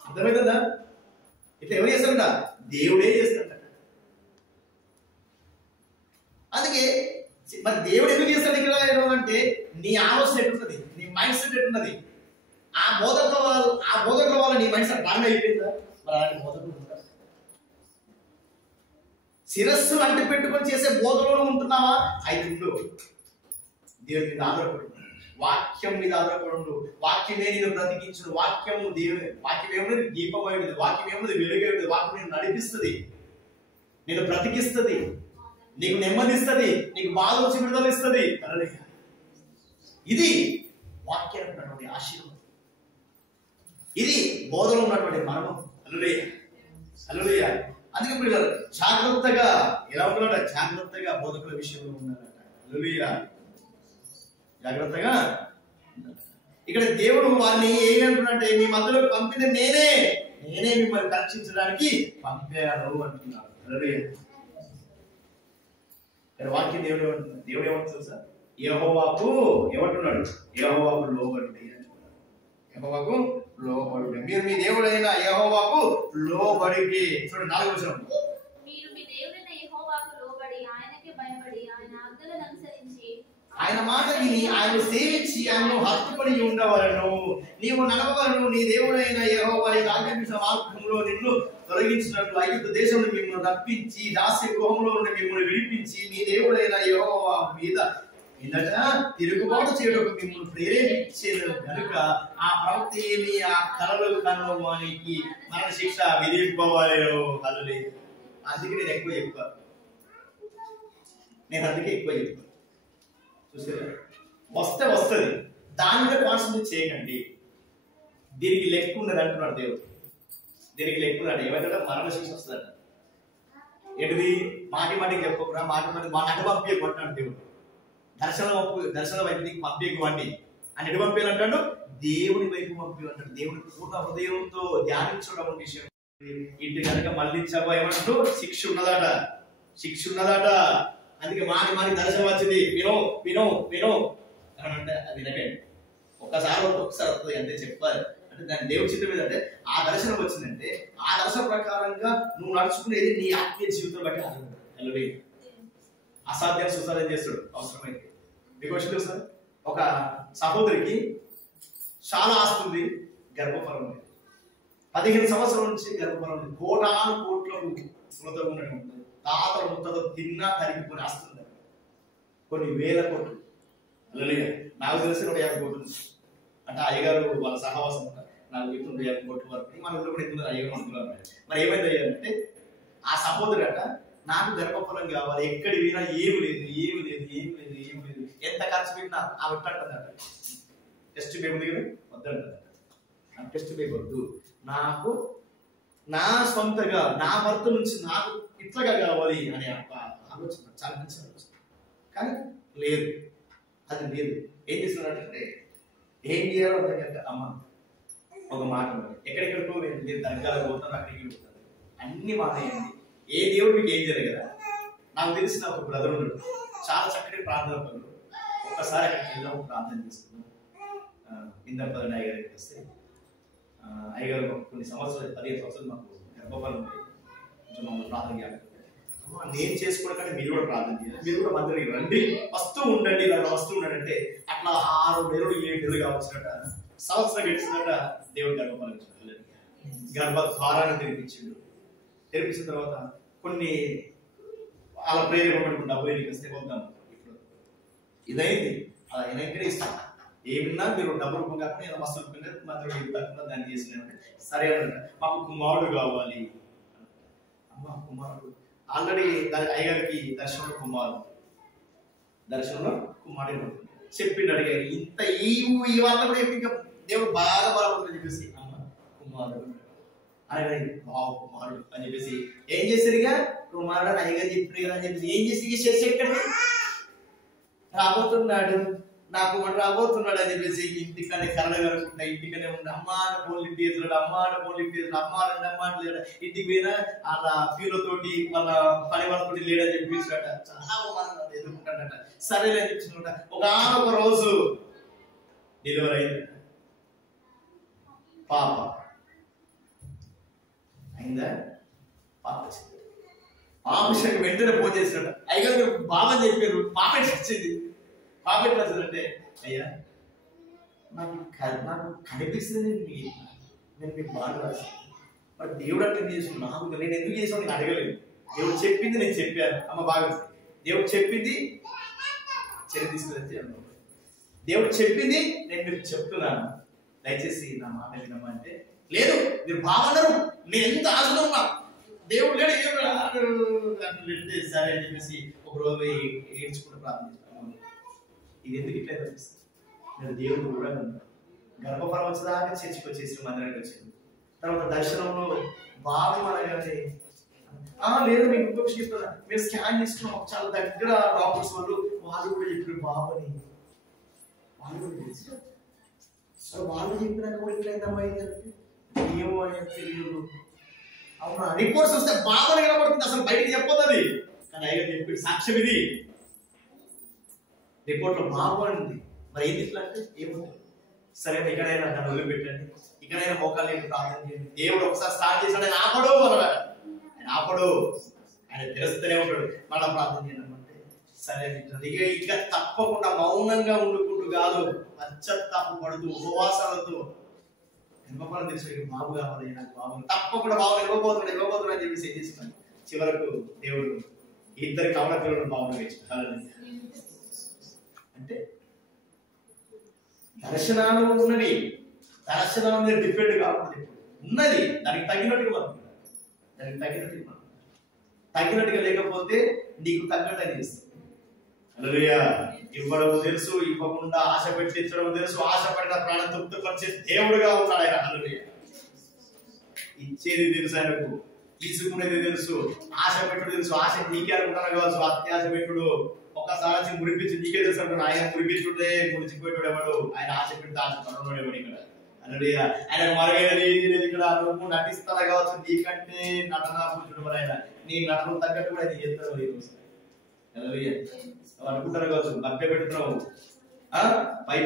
అర్థమవుతుందా? ఇట్లా ఎవరు చేస్తారట? దేవుడే చేస్తాడట. అందుకే మరి దేవుడు ఎందుకు చేస్తాడు ఇక్కడ అంటే నీ ఆలోచన ఎట్టున్నది, నీ మైండ్ సెట్ ఎట్టున్నది. ఆ బోధకుల వల్ల నీ మైండ్ సెట్ బాగా అయిపోయిందా? మరి అలాంటి బోధకులు ఉంటారు. శిరస్సు అంటి పెట్టుకొని చేసే బోధనలో ఉంటున్నావా? అయితే దేవుని మీద ఆధారపడు, వాక్యం మీద ఆధారపడు. వాక్యమే నేను బ్రతికించుడు. వాక్యం ఏమన్నది? దీపమైనది. వాక్యం ఏమన్నది? వెలుగైనది. వాక్యం నేను నడిపిస్తుంది, నేను బ్రతికిస్తుంది, నీకు నెమ్మదిస్తుంది, నీకు బాధ వచ్చి విడుదల ఇస్తుంది. ఇది వాక్యం ఉన్నటువంటి ఆశీర్వాదం. ఇది బోధలో ఉన్నటువంటి మర్మం. హల్లెలూయా. అందుకే పిల్లలు జాగ్రత్తగా ఎలా ఉన్నారట? జాగ్రత్తగా బోధకుల విషయంలో ఉన్నారట. హల్లెలూయా. జాగ్రత్తగా. ఇక్కడ దేవుడు వారిని ఏమంటున్నాడంటే మీ మధ్యలోకి పంపిన నేనే మిమ్మల్ని రక్షించడానికి పంపాను అంటున్నాడు. హల్లెలూయా. వాక్యం దేవుడు ఏమంటున్నాడు సార్? యెహోవాకు ఏమంటున్నాడు? యెహోవాకు లోబడుడి అంటున్నాడు. యెహోవాకు లోబడుడి. మీరు మీ దేవుడైన యెహోవాకు లోబడికి. చూడండి 4వ వచనం. మీరు మీ దేవుడైన యెహోవాకు లోబడి ఆయనకే భయపడి ఆయన ఆజ్ఞలను అనుసరించి ఆయన మాట విని ఆయన సేవించి ఆయనను హత్తుకొని ఉండవలను. నీవు నడవలను. నీ దేవుడైన యెహోవా నీకు ఆజ్ఞాపించిన మార్గంలో నిన్ను తొలగించినట్లు ఐగుప్తు దేశంలో మిమ్మల్ని రప్పించి దాస్య గృహంలో నుండి మిమ్మల్ని విడిపించి నీ దేవుడైన యెహోవా మీద తిరుగుబాటు చేయడం మిమ్మల్ని ప్రేరేపించేది కనుక ఆ ప్రవక్త ఏమి ఆ కలలు కన్నవానికి మరణ శిక్ష విధింపవాలి. హల్లెలూయా. అందుకే నేను ఎక్కువ చెప్పాను. చూసారా? వస్తుంది, దాని మీద కాన్సన్ట్రేట్ చేయకండి. దీనికి లెక్క ఉన్నది అంటున్నాడు దేవుడు. దీనికి లెక్క ఉన్నాడు. ఏమంటాడు? మరణ శిక్ష వస్తుందట. ఏంటిది? మాటికి చెప్పకురా, మాటి మా నటు పంపించకుంటున్నాడు దేవుడు. దర్శనం వైపు నీకు పంపించమండి అని ఎటు పంపించాలంటాడు? దేవుని వైపు పంపించాలంటాడు. దేవుని పూర్ణ హృదయంతో ధ్యానించడం విషయం. ఇంటి కనుక మళ్ళించబో ఏమంటాడు? శిక్ష ఉన్నదట. అందుకే మాటి దర్శనం వచ్చింది. వినో అని అంటే అది వినకండి. ఒకసారి వస్తుంది అంతే చెప్పాలి. అంటే దాని దేవుడి చిత్రం మీద అంటే ఆ దర్శనం వచ్చిందంటే ఆ దర్శనం ప్రకారంగా నువ్వు నడుచుకునేది నీ ఆత్మీయ జీవితం బట్టి ఆధారపడి. అసాధ్యం సుసాధ్యం చేస్తాడు అవసరమైతే. మీకు వచ్చింది సార్, ఒక సహోదరికి చాలా ఆస్తి ఉంది, గర్భఫలం ఉంది. 15 సంవత్సరాల నుంచి గర్భఫలం కోటాను కోట్లకు సులతో ఉన్నటువంటి తాతల ముత్తతో తిన్నా తరిగిపోయి వస్తుంది. కొన్ని వేల కోట్లు. నాకు తెలిసి 150 కోట్లు అంటే అయ్యగారు వాళ్ళ సహవాసం నాకు 150 కోట్ల వరకు మన ఊళ్ళో కూడా ఎత్తున్నారు అయ్యగారు అనుకున్నారు. మరి ఏమైంది అయ్యారంటే ఆ సహోదరుడట నాకు గర్భఫలం కావాలి, ఎక్కడి పోయినా ఏమి లేదు ఏమి లేదు ఏమి లేదు ఏమి లేదు, ఎంత ఖర్చు పెట్టినా ఆ పెట్టంటుందట. టెస్ట్ బేబీ ఉంది కదా వద్దంటుందట. టెస్ట్ బేబీ వద్దు, నాకు నా సొంతగా నా భర్త నుంచి నాకు ఇట్లాగా కావాలి అనే ఆలోచన చాలా మంచి ఆలోచన. కానీ లేదు, అది లేదు. ఏం చేస్తున్నాడంటే ఏం చేయాలో అర్థం కాక అమ్మ ఒక మాట ఎక్కడెక్కడికో మీరు దగ్గరకు పోతారు, అక్కడికి పోతారు, అన్ని మానేయండి. ఏ దేవుడు మీకు ఏం చేయలేదు కదా. నాకు తెలిసిన ఒక బ్రదర్ ఉన్నాడు, చాలా చక్కటి ప్రార్థన పనులు. ఒక్కసారి అక్కడికి వెళ్దాం, ప్రార్థన చేసుకున్నాం. ఇందపల్లి అయ్యగారికి వస్తే అయ్యగారు కొన్ని సంవత్సరాలు 15 సంవత్సరాలు మాకు గర్భఫలం కొంచెం మమ్మల్ని ప్రార్థన చేయాలి. నేను చేసుకోవడం కంటే మీరు కూడా ప్రార్థన చేయాలి, మీరు కూడా మందిరికి రండి, వస్తూ ఉండండి, ఇలా వస్తూ ఉండండి. అట్లా 6 నెలలు 7 నెలలు కావచ్చునట, సంవత్సరం గడిచినట దేవుడు గర్భఫలం ఇచ్చాడు, గర్భద్వారాన్ని తెరిపించాడు. తెరిపించిన తర్వాత కొన్ని అలా ప్రేరేపడి డబ్బులు ఎన్నిక వస్తే వద్దాం, ఇప్పుడు ఇదైంది అలా వెనక్కి ఇస్తాం. ఏమిన్నా మీరు డబ్బులు కాకుండా ఏదో వస్తువులు మంత్రులు తక్కువ దాన్ని చేసిన సరే అన్నట. మాకు కుమారుడు కావాలి. అమ్మ కుమారుడు ఆల్రెడీ అయ్యగారికి దర్శనంలో కుమారుడు చెప్పిండు. అడిగారు ఇంత ఈ వాళ్ళ కూడా ఇంకా దేవుడు బాగా బలపడుతుంది చెప్పేసి అమ్మ కుమారుడు అని బాబు కుమారుడు అని చెప్పేసి ఏం చేశారు, ఇక కుమారుడు అని అయ్యగారు చెప్పారు కదా అని చెప్పేసి ఏం చేసి చర్చ ఎక్కడ రాబోతున్నాడు, నా కుమారుడు రాబోతున్నాడు అని చెప్పేసి ఇంటికనే కరణ కలుగుకుంటా, ఇంటికనే ఉండి అమ్మాన పోలింగ్ తీర్చలేడు, అమ్మాన పోలింగ్ తీర్చలేడు, అమ్మారండి అమ్మాట లేడు, ఇంటికి పోయినా వాళ్ళ ప్యూలతోటి వాళ్ళ పని వాళ్ళతోటి లేడని చెప్పేసినట. చాలా అవమానం ఎదుర్కొంటాడట. సరేలే అని చెప్పినట. ఒక రోజు డెలివరీ అయింది, పాప అయిందా, పాప ఆపరేషన్ వెంటనే ఫోన్ చేసినట్ట. అయ్యగారు బాబా చెప్పారు పాప వచ్చింది. పాప ఎట్లా వచ్చిందంటే అయ్యా నాకు కనిపిస్తుంది, నేను మీకు బాగా రాశాను, మరి దేవుడు అంటే ఏం చేస్తున్నాను, నాకు నేను ఎందుకు చేసాను నేను అడగలేదు. దేవుడు చెప్పింది నేను చెప్పాను. అమ్మ బాగా దేవుడు చెప్పింది చర్య తీసుకుని దేవుడు చెప్పింది నేను మీకు చెప్తున్నాను, దయచేసి నా మాట వినమంటే లేదు మీరు బాగున్నారు, నేను ఎంత ఆశలో ఉన్నా దేవుడు లేడు సరే అని చెప్పేసి ఒక రోజు ఏడ్చుకుంటూ ప్రార్థిస్తాను. ఇది ఎందుకు ఇట్లా అనిపిస్తుంది, నేను దేవుడు కూడా గర్భఫలం వచ్చేదాకా చర్చికి వచ్చేసి మందిరానికి వచ్చింది. తర్వాత దర్శనంలో బాబు అనగానే లేదు మీకు ఇంకొక విషయం చెప్తున్నా, మీరు స్కాన్ చేసుకున్నాం చాలా దగ్గర డాక్టర్స్ వాళ్ళు కూడా చెప్పారు బాబు అని, వాళ్ళు కూడా తెలిసారు. సో వాళ్ళు చెప్పినాక కూడా ఇట్లయిందమ్మా ఏమో అని తెలియదు. అవునా రిపోర్ట్స్ వస్తే బాబుని కనబడుతుంది, అసలు బయటకు చెప్పదు అది, కానీ అయ్యగారు చెప్పి సాక్ష్యం ఇది. రిపోర్ట్ లో బాబు అని ఉంది. మరి ఏది ఇట్లా అంటే ఏముంది, సరే ఎక్కడైనా దాన్ని వదిలిపెట్టండి, ఇక్కడైనా మోకాలు లేని ప్రార్థన చేయండి. దేవుడు ఒకసారి స్టార్ట్ చేశాడు, ఆయన ఆపడు అన్నాడు, ఆయన ఆపడు, ఆయన తెలుస్తూనే ఉంటాడు, మళ్ళా ప్రార్థన చేయండి అంటే సరే ఇక తప్పకుండా మౌనంగా ఉండుకుంటూ కాదు, పశ్చాత్తాప పడుతూ ఉపవాసాలతో గర్భఫలం తెచ్చి బాబు కావాలి నాకు బాబు తప్పకుండా బాబు ఇవ్వబోతున్నాడు అని చెప్పేసి ఏం చేస్తున్నాను. చివరకు దేవుడు 2 కవల పిల్లలు బాబుని వేసుకున్నాడు. అంటే దర్శనాలు ఉన్నవి, దర్శనాల మీద డిపెండ్ కాకుండా ఉన్నది, దానికి తగినట్టుగా తగినట్టుగా లేకపోతే నీకు తగ్గట్టు అని చేస్తుంది. ఇవ్వడం తెలుసు, ఇవ్వకుండా ఆశ పెట్టించడం తెలుసు, ఆశపడిన ప్రాణం తృప్తిపరిచే దేవుడుగా ఉన్నాడు ఆయన. హల్లెలూయా. ఇచ్చేది తెలుసు ఆయనకు, తీసుకునేది తెలుసు, ఆశ పెట్టుడు తెలుసు. ఆశ నీకే అనుకుంటాను కావచ్చు, అత్యాశ పెట్టుడు ఒక్కసారి ముడిపించి నీకే తెలుసు అంటాడు. ఆయన ముడిపించుంటే ముడిచిపోయేవాడు ఎవడు, ఆయన ఆశ పెడితే ఆశ పడున్నాడు ఎవడు ఇక్కడ. హల్లెలూయా. ఆయన మరుగైనది ఇక్కడ నువ్వు నటిస్తారా కావచ్చు, నీకంటే నటనా పురుషుడు మరి ఆయన, నీ నటన తగ్గట్టు కూడా ఆయన చేస్తాడు ఈ రోజు. హల్లెలూయా. అనుకుంటారు కావచ్చు మధ్య పెడుతున్నావు, పై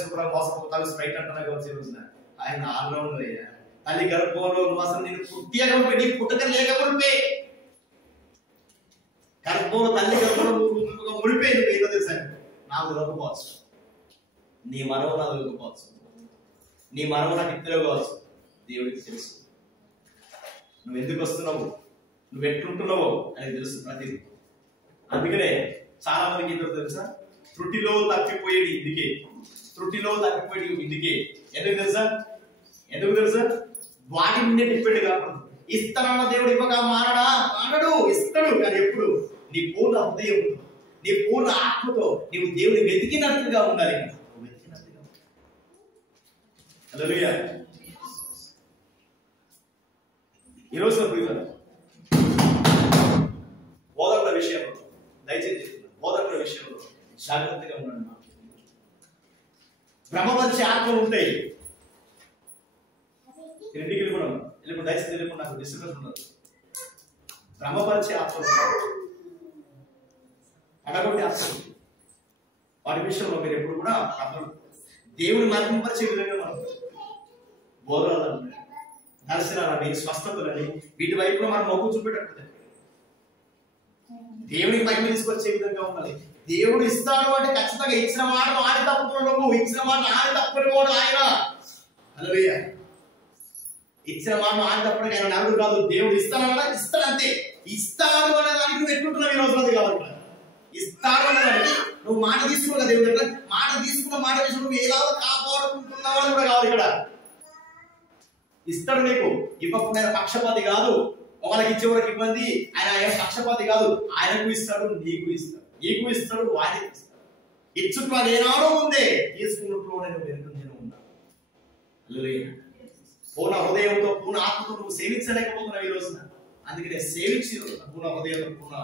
శుభ్రం మోసపోతావు స్ట్రైట్ అంటున్నా కావచ్చు ఈ రోజున. ఆయన ఆల్రౌండర్ అయ్యా. తల్లి గర్భంలో నువ్వు అసలు నేను పుట్టిగా నీ పుట్టక లేకపోతే గర్భంలో తల్లి గర్భంలో ముడిపోయి నువ్వు ఏదో తెలుసా, నాకు దొరకపోవచ్చు, నీ మనవు నాకు దొరకపోవచ్చు, నీ మనవు నాకు ఇద్దరు కావచ్చు, దేవుడికి తెలుసు. నువ్వు ఎందుకు వస్తున్నావు, నువ్వు ఎట్లుంటున్నావో అని తెలుసు ప్రతిదీ. అందుకనే చాలా మందికి ఏంటో తెలుసా, త్రుటిలో తప్పిపోయేది ఇందుకే, త్రుటిలో తప్పిపోయేది ఇందుకే. ఎందుకు తెలుసా వాటి నుండి డిపెండ్ కాకూడదు. ఇస్తానన్న దేవుడు ఇవ్వక మానడు, ఇస్తాడు. కానీ ఎప్పుడు నీ పూర్ణ హృదయంతో, నీ పూర్ణ ఆత్మతో నీవు దేవుని వెతికినట్లుగా ఉండాలి. హల్లెలూయా. ఈరోజు బోధకుల విషయంలో దయచేసి బోధకుల విషయంలో జాగ్రత్తగా ఉండండి. భ్రమపరిచే ఆత్మలు ఉంటాయి. ఇంటికి వెళ్ళిపోవడం దయచేసి వెళ్ళిపోవడం నాకు డిస్టర్బెన్స్ ఉండదు. భ్రమపరిచే ఆత్మలు అడగొట్టే ఆత్మలు, వాటి విషయంలో మీరు ఎప్పుడు కూడా దేవుని మహిమపరిచే విధంగా మనం బోధనలని, దర్శనాలని, స్వస్థతలని వీటి వైపులో మనం మొగ్గు చూపెట్టకూడదు. దేవునికి మహిమ తీసుకొచ్చే విధంగా ఉండాలి. దేవుడు ఇస్తాడు అంటే ఖచ్చితంగా ఇచ్చిన మాట ఆడి తప్పుతున్నాడు, ఇచ్చిన మాట ఆడి తప్పుకోడు ఆయన. హల్లెలూయా. ఇచ్చిన మాట ఆడి తప్పుడు ఆయన నలుగురు కాదు. దేవుడు ఇస్తానన్నా ఇస్తాడంతే. ఇస్తాడు అనే దానికి నువ్వు ఎట్లుంటున్నావు ఈ రోజు అది కావాలి. ఇస్తాడు అనే దానికి నువ్వు మాట తీసుకున్నావు దేవుడి దగ్గర, మాట తీసుకున్న మాట విషయం నువ్వు ఎలా కాపాడుకుంటున్నావు అని కూడా కావాలి. ఇక్కడ ఇస్తాడు నీకు, ఇవ్వకుండా ఆయన పక్షపాతి కాదు. ఒకరికి ఇచ్చేవారికి ఇబ్బంది, ఆయన పక్షపాతి కాదు. ఆయనకు ఇస్తాడు, నీకు ఇస్తాడు, నీకు ఇస్తాడు, ఆయనకు ఇస్తాడు. ఇచ్చుట్లో ఏనాడో ఉందే, తీసుకున్నట్లో నేను వెనుకంజనం ఉన్నా. పూర్ణ హృదయంతో పూర్ణ ఆత్మతో నువ్వు సేవించలేకపోతున్నావు ఈ రోజున. అందుకనే సేవించి పూర్ణ హృదయంతో పూర్ణ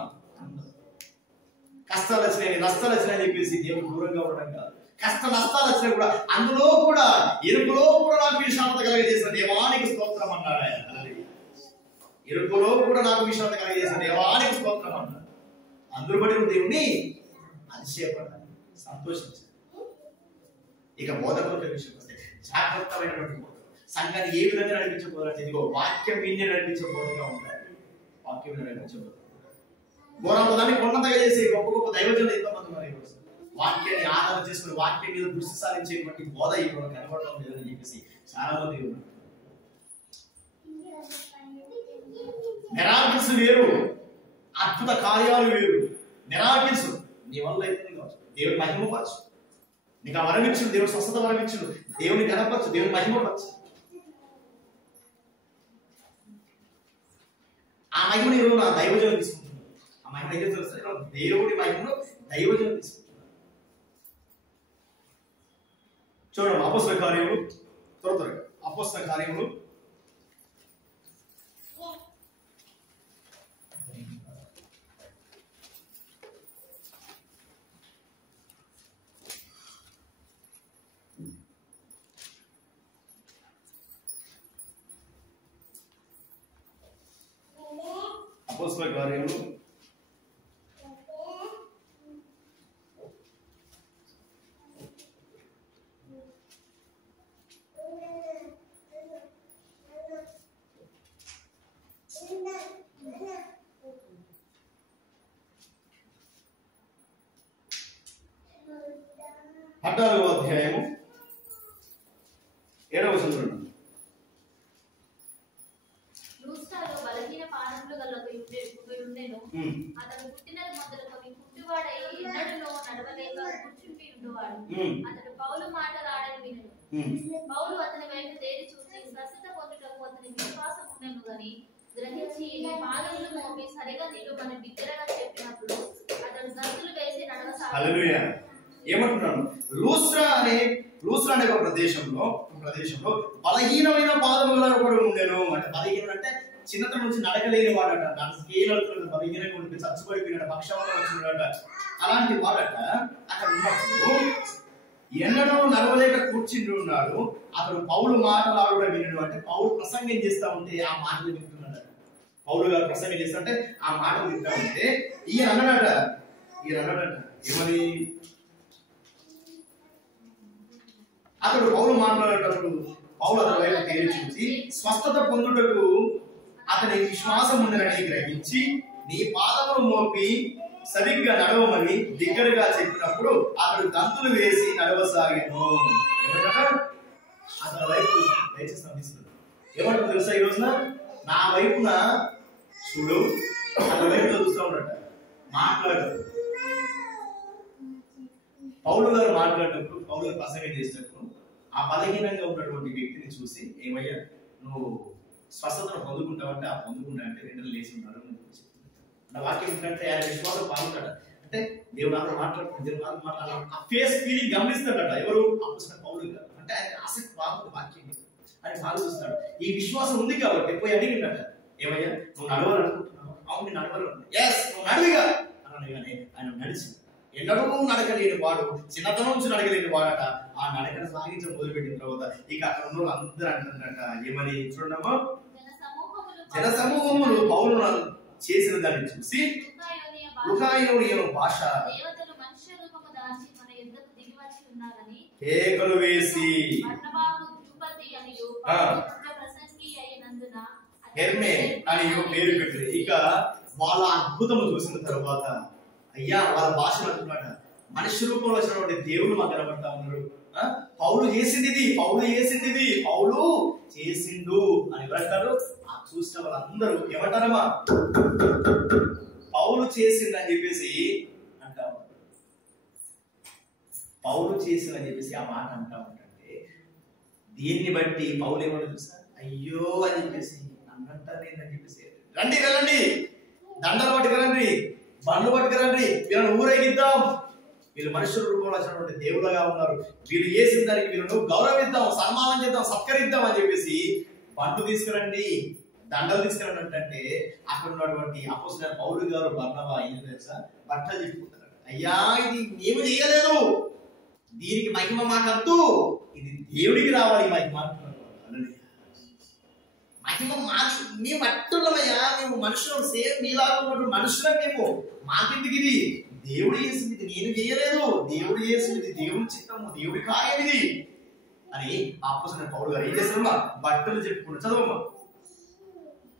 కష్టాలు వచ్చినాయి, నష్టాలు వచ్చినాయని చెప్పేసి దేవుడు దూరంగా ఉండడం కాదు. కష్ట నష్టాలు వచ్చినా కూడా అందులో కూడా ఎరుపులో కూడా నాకు విశ్రాంతి కలగజేసిన దేవానికి స్తోత్రం అన్నాడు ఆయన. ఎరుపులో కూడా నాకు విశ్రాంతి కలగజేసిన దేవానికి స్తోత్రం అన్నాడు. అందరూ బట్టి నువ్వు దేవుని అతిశయపడాలి, సంతోషించాలి. ఇక బోధకుల విషయం వస్తే జాగ్రత్తమైనటువంటి సంఘాన్ని ఏ విధంగా నడిపించబోదంటే ఇదిగో వాక్యం విని నడిపించబోతుగా ఉంటాయి. వాక్యం విని నడిపించబోతుంది. గోరాన్ని ఉన్నతగా చేసే గొప్ప గొప్ప దైవజనులు ఎంతమంది ఉన్నారు ఈరోజు. వాక్యాన్ని ఆధారం చేసుకుని వాక్యం మీద దృష్టి సారించేటువంటి బోధ ఈ రోజు కనబడటం లేదని చెప్పేసి చాలా మంది ఉన్నారు. మిరాకిల్స్ వేరు, అద్భుత కార్యాలు వేరు. మిరాకిల్స్ నీ వల్ల అయితే దేవుని మహిమపరచు, నీకు ఆ వరం ఇచ్చుడు, దేవుడు స్వస్థత వరం ఇచ్చుడు, దేవుని కనపరచు, దేవుని మహిమపరచు. ఆ మహిమను ఈరోజు నా దైవజనం తీసుకుంటున్నాను. ఆ మహిమ ఏదో తెలుసు, దేవుడి మహిమను దైవజనం తీసుకుంటున్నాను. చూడండి అపోస్తల కార్యములు, త్వరగా అపోస్తల కార్యములు 14వ అధ్యాయము 7వ వచనం. లూస్ట్రాలో బలహీన పాదములు గల ఒకడు ఉండెను. అతడు పుట్టినది మొదలుకొని కుంటివాడై ఎన్నడూనూ నడవలేక కూర్చుండి ఉండేవాడు. అతడు పౌలు మాటలాడని వినెను. పౌలు అతని వైపు తేరి చూసి స్వస్థత పొందుటకు అతని విశ్వాసం ఉండెను గాని గ్రహించి నీ పాదములు మోపి సరిగా నిలువమని బిగ్గరగా చెప్పినప్పుడు అతడు గంతులు వేసి నడవసాగాడు. హల్లెలూయా. ఏమంటున్నాను, లూస్ట్రా అనే ఒక ప్రదేశంలో బలహీనమైన పాదములు ఒకడు ఉండెను. అంటే బలహీనం అంటే చిన్నతనం నుంచి నడకలేని వాడట, బలహీనంగా ఉండి చచ్చిపోయిపోయినాడు, పక్షవాతం వచ్చినాడట. అలాంటి వాడట అక్కడ ఉన్నప్పుడు ఎన్నడూ నడవలేక కూర్చుండి ఉన్నాడు. అతడు పౌలు మాటలాడుట వినడు. అంటే పౌలు ప్రసంగం చేస్తా ఉంటే ఆ మాటలు వింటున్నాడట. పౌలు గారు ప్రసంగం చేస్తుంటే ఆ మాటలు వింటా ఉంటే ఈయన అన్నాడట ఏమని, అతడు పౌలు మాట్లాడేటప్పుడు పౌలు అతని వైపు తేరి చూసి స్వస్థత పొందుటకు అతని విశ్వాసం ఉందని గ్రహించి నీ పాదములు మోపి సరిగ్గా నడవమని దగ్గరగా చెప్పినప్పుడు అతడు గంతులు వేసి నడవసాగాను. ఏమంటారు, అతని వైపు దయచేసి ఏమంటారు తెలుసా ఈ రోజున? నా వైపున చూడు, నా వైపున చూస్తూ ఉన్నట్ట మాట్లాడు. పౌలు గారు మాట్లాడినప్పుడు, పౌలు గారు ప్రసంగం చేసినప్పుడు ఆ బలహీనంగా ఉన్నటువంటి వ్యక్తిని చూసి, ఏమయ్యా నువ్వు స్వస్థతను పొందుకుంటావంటే ఆ పొందుకుంటా అంటే రెండు లేచి ఉన్నాడు. నా వాక్యం ఏంటంటే ఆయన విశ్వాసం పాల్గొంటాడు. అంటే దేవుడు నాతో మాట్లాడుతున్నాడు, దేవుడు నాతో మాట్లాడాలి ఆ ఫేస్ ఫీలింగ్ గమనిస్తాడట. ఎవరు? అపోస్తలుడైన పౌలు గారు. అంటే ఆయన ఆసక్తి బాగుంది వాక్యం అని ఆలోచిస్తాడు. ఈ విశ్వాసం ఉంది కాబట్టి పోయి అడిగిందట, ఏమయ్యా నువ్వు నడవాలనుకుంటున్నావు? అవును నేను నడవాలనుకుంటున్నా. ఎస్ నువ్వు నడివిగా అనగానే ఆయన నడిచి, ఎన్నడూ నడకలేని వాడు, చిన్నతనం నుంచి నడకలేని వాడట. ఆ నడకను సాగించడం మొదలుపెట్టిన తర్వాత ఇక అక్కడ ఉన్న వాళ్ళు అందరూ అంటున్నారట, ఏమని చూడమ్మా, జన సమూహములు పౌలు చేసిన దాన్ని చూసి లుకాయోనియ భాష కేకలు వేసి హెర్మే అని పేరు పెట్టింది. ఇక వాళ్ళ అద్భుతము చూసిన తర్వాత, అయ్యా వాళ్ళ భాషను అంటున్నాడ, మనిషి రూపంలో వచ్చినటువంటి దేవుడు మాకు కనబడతా ఉన్నారు. పౌలు చేసింది ఇది, పౌలు చేసింది ఇది, పౌలు చేసిండు అని ఎవరంటారు? ఆ చూసిన వాళ్ళందరూ ఏమంటారమ్మా? పౌలు చేసిందని చెప్పేసి అంటా ఉంటారు. పౌలు చేసిందని చెప్పేసి ఆ మాట అంటా ఉంటారంటే దీన్ని బట్టి పౌలు ఏమన్నా చూసా, అయ్యో అని చెప్పేసి నన్నంటారు ఏంటని చెప్పేసి, రండి వెళ్ళండి, దండలు పట్టుకురండి, బండ్లు పట్టుకురండి, వీళ్ళని ఊరేగిద్దాం, వీళ్ళు మనుషుల రూపంలో వచ్చినటువంటి దేవుడుగా ఉన్నారు, వీళ్ళు చేసిన దానికి వీళ్ళను గౌరవిద్దాం, సన్మానం చేద్దాం, సత్కరిద్దాం అని చెప్పేసి బండ్లు తీసుకురండి, దండలు తీసుకురండి అంటే అక్కడ ఉన్నటువంటి అపోస్తలుడైన పౌలు గారు బర్నబా ఏం తెలుసా, బట్టలు చెప్పుకుంటారు. అయ్యా ఇది మేము చేయలేదు, దీనికి మహిమ మాకద్దు, ఇది దేవుడికి రావాలి మహిమ అంటున్నారు. మహిమ మాది, మేము అట్టులమయ్యా, మేము మనుషులం, సేమ్ మీలాగా ఉన్నటువంటి మనుషులం మేము, మాకెందుకు ఇది? దేవుడు చేసింది, నేను చేయలేదు, దేవుడు చేసింది, దేవుడి చిత్తము, దేవుడి కార్యం ఇది అని అపోస్తలుడైన పౌలు గారు ఏం చేస్తారమ్మా? బట్టలు చెప్పుకుంటారు. చదవమ్మా.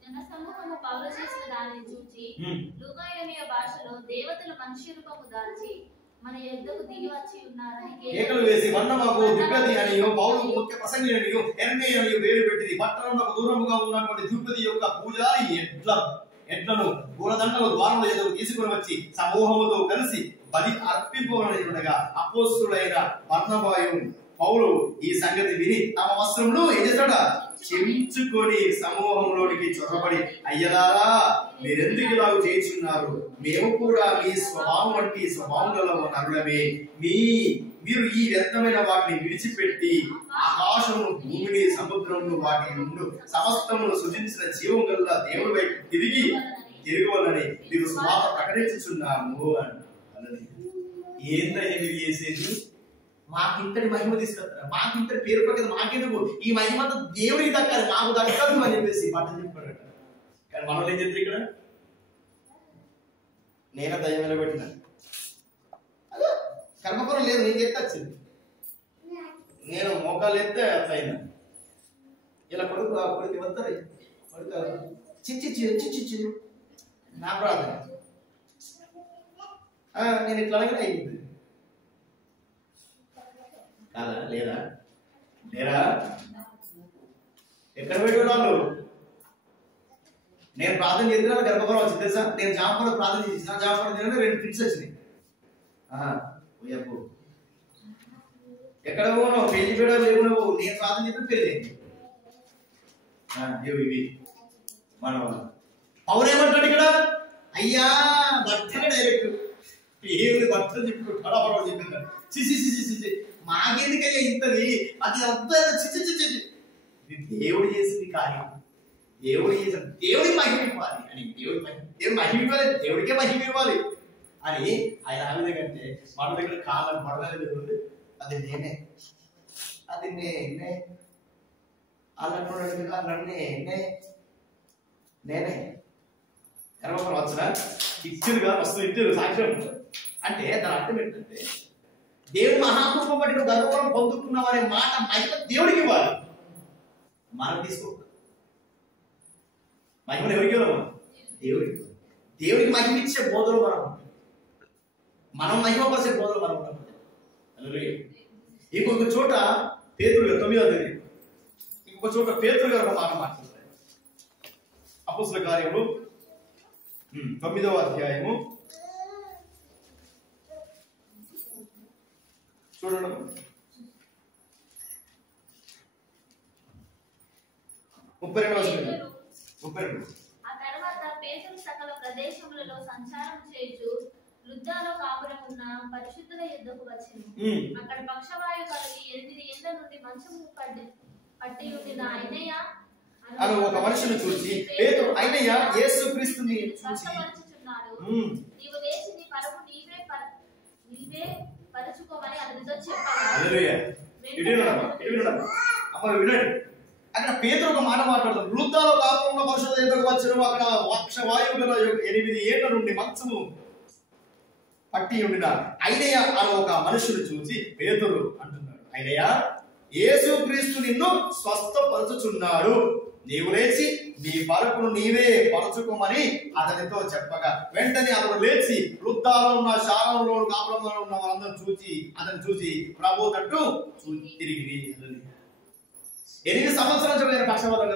జనసమూహము పౌలు చేసిన దానిని చూచి లుకాయోనియ భాషలో దేవతలు మనిషి రూపము దాల్చి మన యొద్దకు దిగి వచ్చి ఉన్నారని కేకలు వేసి, బర్నబాకు ద్విపది అనియో, పౌలు ముఖ్య ప్రసంగి అనియో, హెర్మే అనియో పేరు పెట్టింది. పట్టణంలో దూరముగా ఉన్నటువంటి ద్విపది యొక్క పూజారి ఎడ్లను పూలదండలు ద్వారంలో ఎదురు తీసుకుని వచ్చి సమూహముతో కలిసి బలి అర్పింపవలసి ఉండగా అపోస్తలుడైన బర్నబాయు పౌలు ఈ సంగతి విని తమ వస్త్రములు ఏం చేశాడ? చించుకొని సమూహంలోనికి చొరబడి, అయ్యలారా మీరెందుకు ఇలాగ చేస్తున్నారు? మేము కూడా మీ స్వభావం వంటి స్వభావం గల నరులమే. మీరు ఈ వ్యర్థమైన వాటిని విడిచిపెట్టి ఆకాశమును, భూమిని, సముద్రమును, వాటి నుండి సమస్తమును సృజించిన జీవం గల దేవుడి వైపు తిరగవాలని మీరు స్వాత ప్రకటించుచున్నాము అన్నది. ఏంటయ్యా మీరు చేసేది? మాకింతటి మహిమ తీసుకొస్తారు, మాకింతటి పేరు పక్కన మాకెందుకు? ఈ మహిమంతా దేవుడికి దక్కాలి, మాకు దక్కదు అని చెప్పేసి మాటలు చెప్పాడు. కానీ మనల్ని ఏం చెప్తారు ఇక్కడ? నేనే దయ్యం నిలబెట్టిన, అదే కర్మపురం లేదు, నేను చెప్తే వచ్చింది, నేను మోకాలు ఎత్తే అట్లా అయినా. ఇలా కొడుకు వస్తారు, కొడుకు చిచ్చి నా ప్రార్థన నేను ఇట్లా అనగానే అయింది కాదా? లేదా లేరా? ఎక్కడ పెట్టి వాళ్ళు? నేను ప్రార్థన చేసిన గర్భఫలం వచ్చింది తెలుసా? నేను జామపడ ప్రార్థన చేసిన, జామపడ తిన 2 ఫిట్స్ వచ్చినాయి. ఎక్కడ పోను? పెళ్లి కూడా లేకుండా పోవు, నేను ప్రార్థన చేసిన పెళ్లి ఇవి మన పౌరు ఏమంటాడు ఇక్కడ? అయ్యా బట్టలు డైరెక్ట్ ఏమి బట్టలు చెప్పుకుంటాడు చెప్పింటాడు. చిచి మాకెందుకయ్యా ఇంతది, అది అంతా చిచి దేవుడు చేసింది కార్యం, దేవుడు చేసిన దేవుడికి మహిమ ఇవ్వాలి అని, దేవుడి మహిమ ఇవ్వాలి, దేవుడికే మహిమ ఇవ్వాలి అని ఆయన ఆ విధంగా అంటే మన దగ్గర కాలం పడలేదు. అది నేనే, అది నేనే అన్నట్టు నేనే గర్భఫలం వచ్చిన ఇచ్చిందిగా వస్తూ ఇచ్చారు సాక్ష్యం అంటే దాని అర్థం ఏంటంటే దేవుడు మహాకృప బట్టి నువ్వు గర్భఫలం పొందుకున్నావు అనే మాట మహిమ దేవుడికి ఇవ్వాలి, మనం తీసుకో. మహిమను ఎవరికి ఇవ్వాలి? దేవుడికి. దేవుడికి మహిమ ఇచ్చే బోధలు మనం మహిమపరిచే బోధలు మనం ఉన్నాం. ఇంకొక చోట పేతురు 9వ అధ్యాయం ఒక చోట పేతురు గారు ఒక మాట మాట్లాడతారు. అపోస్తలుల కార్యములు 9వ అధ్యాయము చూడండి. 32. ఆ తర్వాత పేతురు సకల ప్రదేశములలో సంచారం చేయుచు లుద్దలో కాపురం ఉన్న పరిశుద్ధుల యుద్ధకు వచ్చెను. అక్కడ పక్షవాయు కలిగి 8 ఏళ్ల నుండి మంచము పట్టి ఉండిన ఐనయ్య అని ఒక మనిషిని చూసి పేతురు ఐనయ్య యేసుక్రీస్తుని చూసి నీవు లేచి నీ పరువు నీవే పరచుకోమని అతనితో చెప్పాడు. హల్లెలూయా. వినండి. అక్కడ పేతురు ఒక మాట మాట్లాడుతాడు. లుద్దలో కాపురం ఉన్న పరిశుద్ధుల యుద్ధకు వచ్చెను. అక్కడ పక్షవాయువు గల 8 ఏళ్ల నుండి మంచము పట్టి ఉండిన ఐనయ్య అని ఒక మనుషుని చూసి పేతురు అంటున్నాడు, ఐనయ్య యేసుక్రీస్తు నిన్ను స్వస్థపరచుచున్నాడు, నీవు లేచి నీ పరుపును నీవే పరచుకోమని అతనితో చెప్పగా వెంటనే అతను లేచి లుద్దలో ఉన్న శాలంలో కాపురంలో ఉన్న వాళ్ళందరూ అతను చూసి ప్రభు తట్టు తిరిగి 8 సంవత్సరాల చదివిన పక్షవాతం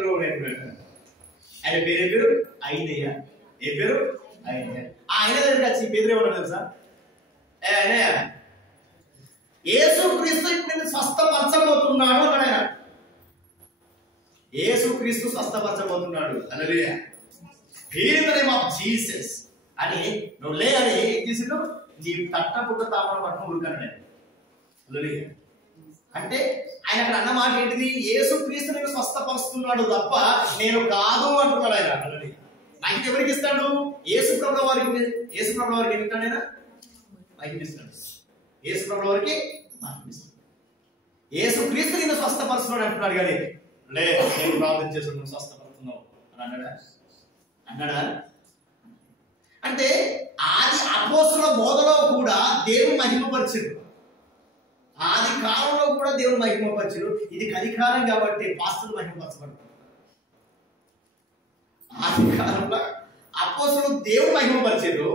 ఆయన పేరు ఐనయ్య. ఏ పేరు? ఐనయ్య. ఆయన దగ్గరికి వచ్చి పేదరు ఏమన్నా తెలుసా? యేసుక్రీస్తు నిన్ను స్వస్థపరచబోతున్నాడు అన్నాడు. ఆయన యేసుక్రీస్తు స్వస్థపరచబోతున్నాడు. Hallelujah. In the name of Jesus అని నువ్వు లే అని ఏం చేసిండు? నీ తట్టపుట్ట తామర పట్టుకుని ఉరుకన్నాడు. హల్లెలూయా. అంటే ఆయన అక్కడ అన్న మాట ఏంటిది? యేసుక్రీస్తు నేను స్వస్థపరుస్తున్నాడు తప్ప నేను కాదు అంటున్నాడు ఆయన. హల్లెలూయా. నాకు ఎవరికి ఇస్తాడు? యేసు ప్రభువు వారికి ఏమిటాడు? ఆయన మహిమిస్తాడు. యేసు ప్రభువు వారికి మహిమిస్తాడు. యేసుక్రీస్తు నిన్ను స్వస్థపరుస్తున్నాడు అంటున్నాడు కానీ లే నేను ప్రార్థన చేసి నువ్వు స్వస్థపడుతున్నావు అని అన్నాడా? అంటే ఆది అపోస్తలుల బోధలో కూడా దేవుని మహిమపరిచాడు. ఆది కాలంలో కూడా దేవుని మహిమపరిచాడు. ఇది కలికాలం కాబట్టి పాస్టర్లు మహిమపరచబడుతున్నారు. ఆది కాలంలో అపోస్తలులు దేవుని మహిమపరిచారు.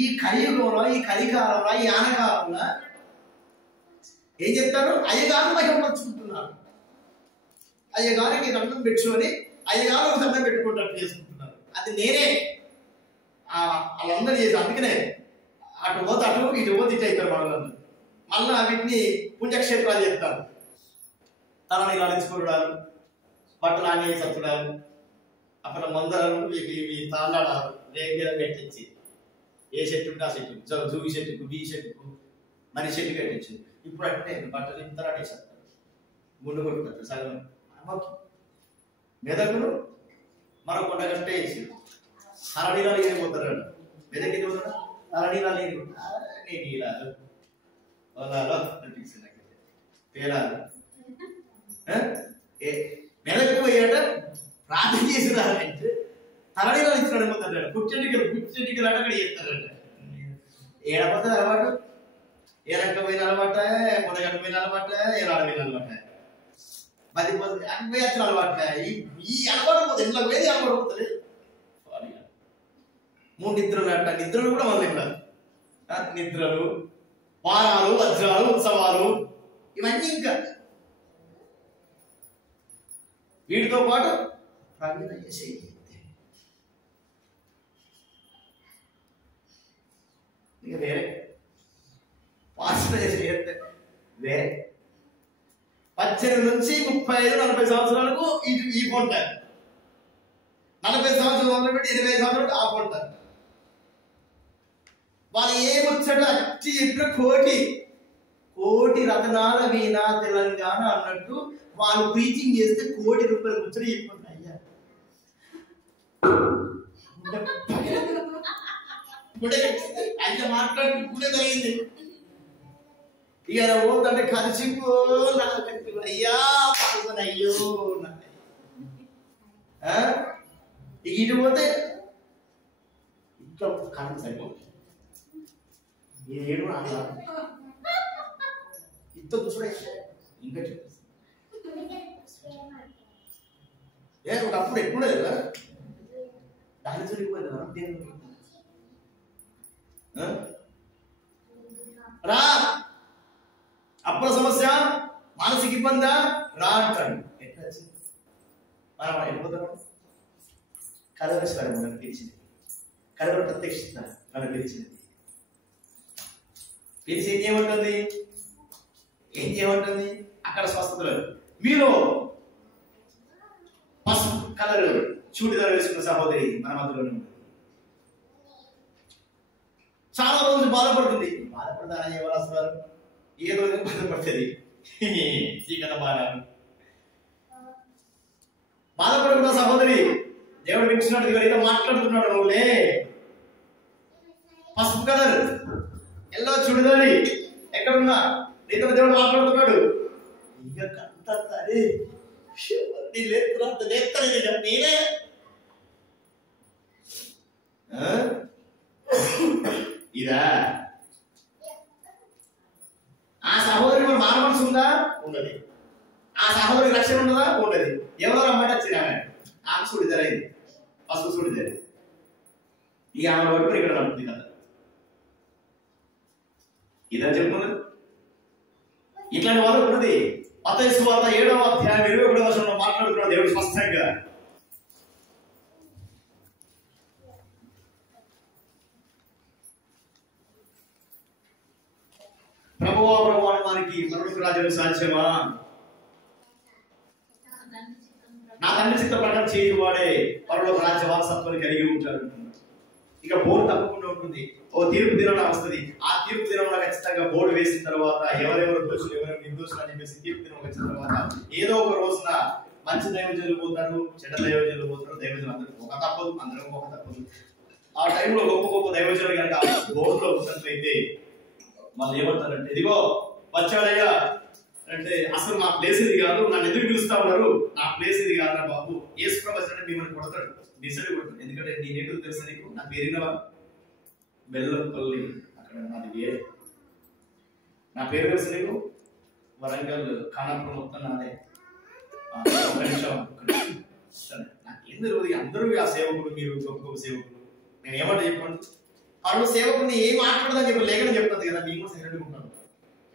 ఈ కలియుగంలో, ఈ కలికాలంలో, ఈ ఆనకాలంలో ఏం చెప్తారు? అయ్యగారు మహిమపరుచుకుంటున్నారు. అయ్యగారికి దండం పెట్టుకొని అయ్యగారు ఒక దండం పెట్టుకుంటారు, చేసుకుంటున్నారు. అది నేనే వాళ్ళందరూ చేసి. అందుకనే అటు పోతే అటు, ఇటు పోతే ఇటు అవుతారు వాళ్ళందరూ. మళ్ళా వీటిని పుణ్యక్షేత్రాలు చెప్తారు. తలని లాలించుకోవడాలు, బట్టలు ఆనే సత్తుడాలు, అక్కడ మందరాలు ఇవి తాళ్ళాడాలు రేపు కట్టించి ఏ చెట్టు ఉంటే ఆ చెట్టు, జూగి చెట్టుకు, బీ చెట్టుకు, మరి చెట్టు కట్టించు. ఇప్పుడు అంటే బట్టలు ఇంత అడేసేస్తారు, గుండు కొట్టుకుంటారు సగం మెదకులు మరొక కొండ కంటే వేసి అరణీలాలు ఏమైపోతారు. మెదక్ ఏది పోతారా? అరణీలాలు నేను నీలాలు పొలాలు అనిపించింది నాకైతే పేరాలు. మెదకు పోయాట ప్రార్థన చేసినారంటే తరణీలాలు ఇచ్చినాడు పోతాడు. పుట్టెంటికలు అంటే అక్కడ చేస్తారంట. ఏడపోతే అలవాటు, ఏ రంగ పోయిన అలవాట, కొడగట్ట పోయిన అలవాట, ఏనాడు పోయిన అలవాట, 10 వచ్చిన అలవాట. ఈ అలవాటు పోతే ఇంట్లో పోయేది అలవాటు పోతుంది. 3 నిద్రలు అంట. నిద్రలు కూడా మొదలెట్టారు. నిద్రలు, వారాలు, వజ్రాలు, ఉత్సవాలు, ఇవన్నీ ఇంకా వీటితో పాటు ప్రవీణ చేసే ఇక వేరే పాసన చేసే వేరే 18 నుంచి 35-40 సంవత్సరాలకు ఈ పొంట, 40 సంవత్సరాలు మొదలుపెట్టి 20 సంవత్సరాలకు ఆ పొంట. వాళ్ళు ఏమొచ్చాడు? అచ్చి చెప్పిన కోటి రతనాల వీణ తెలంగాణ అన్నట్టు వాళ్ళు ప్రీచింగ్ చేస్తే ₹1 కోటి ముచ్చట చెప్పండి. అయ్యా అయ్యా మాట్లాడి కూడా జరిగింది. ఇక పోతుంటే ఖర్చుకో అయ్యా అయ్యో ఇక ఇటు పోతే ఇట్లా కరెంట్ సరిపోతుంది. ఏడు ఇంత చూసుడే ఇంకా ఒకప్పుడు ఎప్పుడే కదా దాని చూడిపోయింది. రా అప్పుల సమస్య, మానసిక ఇబ్బంది రా అంటాడు. మనం వెళ్ళిపోతాం. కలవరి స్వరం మనకు పిలిచింది, కలవరి ప్రత్యక్షత మనకు పిలిచింది. పిలిచి ఏం చేయమంటుంది? ఏం చేయమంటుంది? అక్కడ స్వస్థతలు. మీరు పసుపు కలర్ చూడిదారు వేసుకున్న సహోదరి మన మధ్యలోనే ఉంది. చాలా రోజులు బాధపడుతుంది. బాధపడతారని ఎవరు వస్తారు? ఏ రోజు బాధపడుతుంది? చీకట బాధపడకుండా సహోదరి దేవుడు పిలిచినట్టు ఎవరైతే మాట్లాడుతున్నాడు, నువ్వులే పసుపు కలర్ ఎల్లో చూడదారి ఎక్కడున్నా నీతో దేవుడు మాట్లాడుతున్నాడు. ఇక కంటే నేనే ఇదా ఆ సహోదరి మన మాన మనసు ఉందా? ఉండదు. ఆ సహోదరికి రక్షణ ఉండదా? ఉండదు. ఎవరో రమ్మంటే వచ్చిన ఆమె చూడిదారైంది, పసుపు చూడిదారి. ఈ ఆమె వరకు ఇక్కడ నడుపుతుంది కదా. ఇదని చెప్పుకున్నది. ఇట్లాంటి వాళ్ళు ఉన్నది. మత్తయి సువార్త 7వ అధ్యాయం 21వ వచనంలో మాట్లాడుతున్నాడు దేవుడు స్పష్టంగా. ప్రభువా ప్రభు అని వారికి పరలోక రాజ్యం సాధ్యమా? నా తండ్రి చిత్త ప్రకారం చేయువాడే పరలోక రాజ్య వారసత్వాన్ని కలిగి ఉంటాడు. ఇక బోర్డు తప్పకుండా ఉంటుంది. ఓ తీర్పు దినం వస్తుంది. ఆ తీర్పు దినంలో ఖచ్చితంగా బోర్డు వేసిన తర్వాత ఎవరెవరు దోషులు ఎవరెవరు నిర్దోషులు అని చెప్పేసి తీర్పు దినం వచ్చిన తర్వాత ఏదో ఒక రోజున మంచి దైవజనులు పోతారు, చెడ్డ దైవజనులు పోతారు. దైవజనులు అందరూ ఒక తప్పదు, అందరం ఒక తప్పదు. ఆ టైంలో గొప్ప గొప్ప దైవజనులు కనుక బోర్డులో ఉన్నట్లయితే వాళ్ళు ఏమంటారంటే, ఇదిగో వచ్చాడయ్యా అంటే అసలు నా ప్లేస్ ఇది కాదు, నన్ను ఎందుకు పిలుస్తా ఉన్నారు, నా ప్లేస్ ఇది కాదురా బాబు, యేసు ప్రభు అంటే మిమ్మల్ని కొడతాడు, డిసైడ్ కొడతాడు. ఎందుకంటే నేనేంటో తెలుసా నీకు, నా పేరునవా బెల్లంపల్లి, అక్కడ నాది వేరే. నా పేరు తెలుసు నీకు, వరంగల్ ఖానాపూర్ మొత్తం నాదే. ఒక నిమిషం సరే, నాకేం తెలియదు. అందరూ ఆ సేవకుడు, మీరు గొప్ప గొప్ప సేవకుడు. నేను ఏమంటే చెప్పండి, వాళ్ళు సేవకుని ఏం మాట్లాడదని చెప్పి లేఖనం చెప్తుంది కదా, మీకు కూడా సైలెంట్గా ఉంటాను.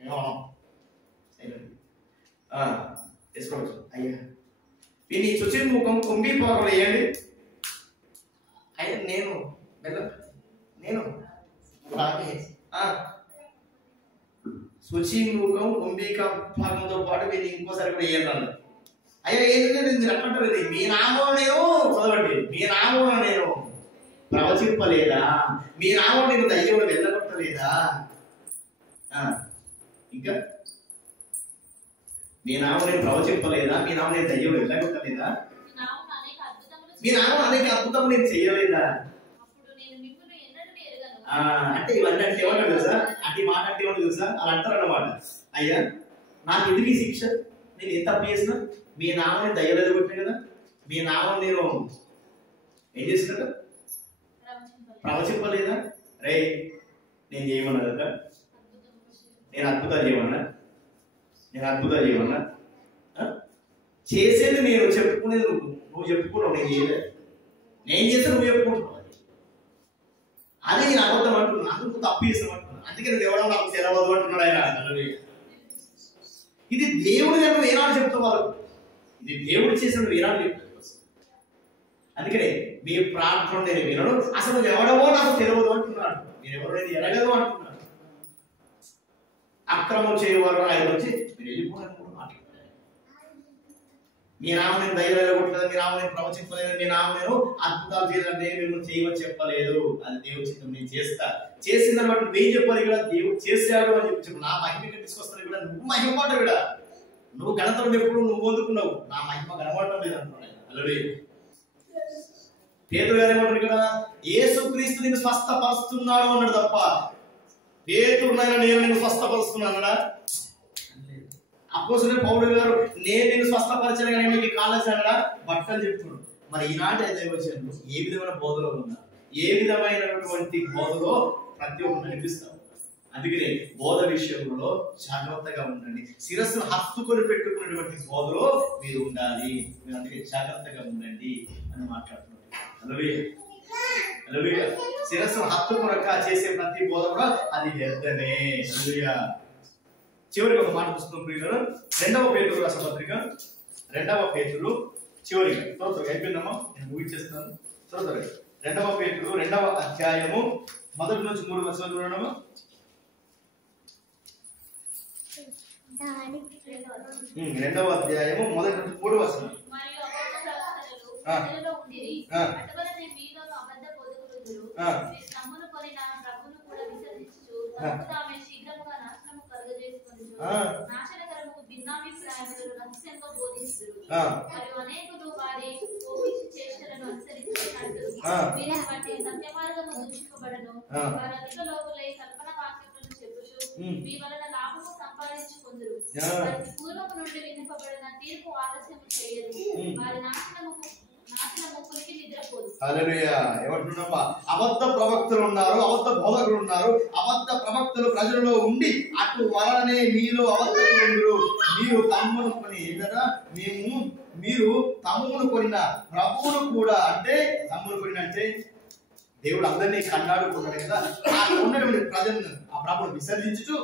ఏమన్నా సైలెంట్ వేసుకోవచ్చు. అయ్యా వీని చుచి ముఖం కుంభీ పోకలు వేయండి. అయితే నేను శుచి ముఖం కుంభిక భాగంతో పాటు వీళ్ళు ఇంకోసారి కూడా వేయండి అన్నారు. అయ్యా ఏంటంటే మీరు అట్లంటారు, ఇది మీ నామం నేను చదవండి, మీ నామం నేను ప్రవచింపలేదా, మీ నామం నేను దయ్యం వెళ్ళగొట్టలేదా, ఇంకా మీ నామం నేను ప్రవచింపలేదా, మీ నామం నేను దయ్యం వెళ్ళగొట్టలేదా, మీ నామం అనేక అద్భుతం నేను చెయ్యలేదా. అంటే ఇవన్నీ అంటే ఏమంటారు తెలుసా, అంటే మాట అంటే ఏమంటారు తెలుసా, అలా అంటారు అన్నమాట. అయ్యా నాకు ఎందుకు ఈ శిక్ష, నేను ఎంత తప్పు చేసినా, మీ నామం నేను దయ్యం వెళ్ళగొట్టినా కదా, మీ నామం నేను ఏం చేసినట్టు ప్రవచింపలేదా. రే నేను చేయమన్నా కదా, నేను అద్భుతాలు చేయమన్నా, చేసేది నేను, చెప్పుకునేది నువ్వు చెప్పుకున్నావు, నేను చేయలేదు. నేను చేస్తే నువ్వు చెప్పుకుంటున్నావు, అది నేను అబద్ధం అంటున్నాను, అందుకు తప్పు చేస్తాను అంటున్నాను. అందుకే నువ్వు ఎవడో నాకు సెలవదు అంటున్నాడు ఆయన. ఇది దేవుడు నువ్వు ఏనాడు చెప్తావు, ఇది దేవుడు చేసిన నువ్వు ఏనాడు చెప్తావు. అందుకనే మీ ప్రార్థన నేను వినను, అసలు నువ్వు ఎవడవో నాకు తెలియదు అంటున్నాడు, మీరు ఎవరైనా ఎరగదు అంటున్నాడు. అక్రమం చేయవారు ఆయన వచ్చి మీరు వెళ్ళిపోవాలని కూడా మాట్లాడతారు. మీ నామం నేను దయ్యం వెళ్ళగొట్టలేదు, మీ నామం నేను ప్రవచింపలేదు, మీ నామం నేను అద్భుతాలు చేయలేదు, నేను మిమ్మల్ని చేయమని చెప్పలేదు. అది దేవుడి చిత్తం, నేను చేస్తా. చేసిందని బట్టి నువ్వేం చెప్పాలి కూడా, దేవుడు చేశాడు అని చెప్పి నా మహిమ తీసుకొస్తాను కూడా, నువ్వు మహిమ మాట కూడా, నువ్వు గణతలు ఎప్పుడు నువ్వు పొందుకున్నావు, నా మహిమ కనబడటం లేదు అంటున్నాడు. అలాగే పేతురు గారు ఏమంటారు ఇక్కడ, యేసుక్రీస్తు నిన్ను స్వస్థపరుస్తున్నాడు అన్నాడు తప్ప పేతురునైనా నేను నిన్ను స్వస్థపరుస్తున్నాడా. అపోస్తలుడైన పౌలు గారు నేను నిన్ను స్వస్థపరిచాను కానీ మీకు కాలేసాడా బట్టలు చెప్తున్నాడు. మరి ఈనాటి దైవజనులు ఏ విధమైన బోధలో ఉన్నారు, ఏ విధమైనటువంటి బోధలో ప్రతి ఒక్కరు నడిపిస్తాం. అందుకనే బోధ విషయంలో జాగ్రత్తగా ఉండండి. శిరస్సును హత్తుకొని పెట్టుకున్నటువంటి బోధలో మీరు ఉండాలి. మీరు అందుకే జాగ్రత్తగా ఉండండి అని మాట్లాడుతున్నారు. శిరస్సును హత్తుకొనక చేసే ప్రతి బోధ కూడా అది వ్యర్థమే. చివరికి ఒక మాట పుస్తకం ప్రియులారా, 2వ పేతురు రాసిన పత్రిక 2వ పేతురు చివరిగా త్వరగా అయిపోయిందమ్మా, నేను ముగించేస్తాను త్వరగా. 2వ పేతురు 2వ అధ్యాయము 1 నుంచి 3 వచనాలు చూడమ్మా. 2వ అధ్యాయము 1 నుంచి 3 వచనాలు. మరియు అబద్ధ ప్రవక్తలు ప్రజలలో ఉండిరి, అటువలనే మీలోను అబద్ధ బోధకులుందురు. మీరు తమ్మును కొనిన ప్రభువును కూడా విసర్జించుచు తమకు తామే శీఘ్రముగా నాశనము కలుగజేసుకొనుచు నాశనకరముకు భిన్నాభిప్రాయములను రహస్యంగా బోధిస్తురు. మరియు అనేకులు వారి కోపించు చేష్టలను అనుసరించినట్టు వీరిని బట్టి సత్యమార్గము దూషింపబడను. వారు అధిక లోకులై కల్పన వాక్యములను చెప్పుచు మీ వలన లాభము సంపాదించుకొందురు. వారికి పూర్వము నుండి విధింపబడిన తీర్పు ఆలస్యము చేయదు. వారి నాశనము కురికి నిద్రపోదు. హల్లెలూయా. ఏమంటున్నామా? అబద్ధ ప్రవక్తలు ఉన్నారు, అబద్ధ బోధకులు ఉన్నారు. అబద్ధ ప్రవక్తలు ప్రజలలో ఉండి అటు వలనే మీలో అబద్ధకులు. మీరు తమ్మును కొని కదా, మీరు తమ్మును కొనిన ప్రభువును కూడా, అంటే తమ్మును కొనిన అంటే దేవుడు అందరినీ కన్నాడుకున్నాడు కదా, ఆ ఉన్నటువంటి ప్రజలను ఆ ప్రభువును విసర్జించుచు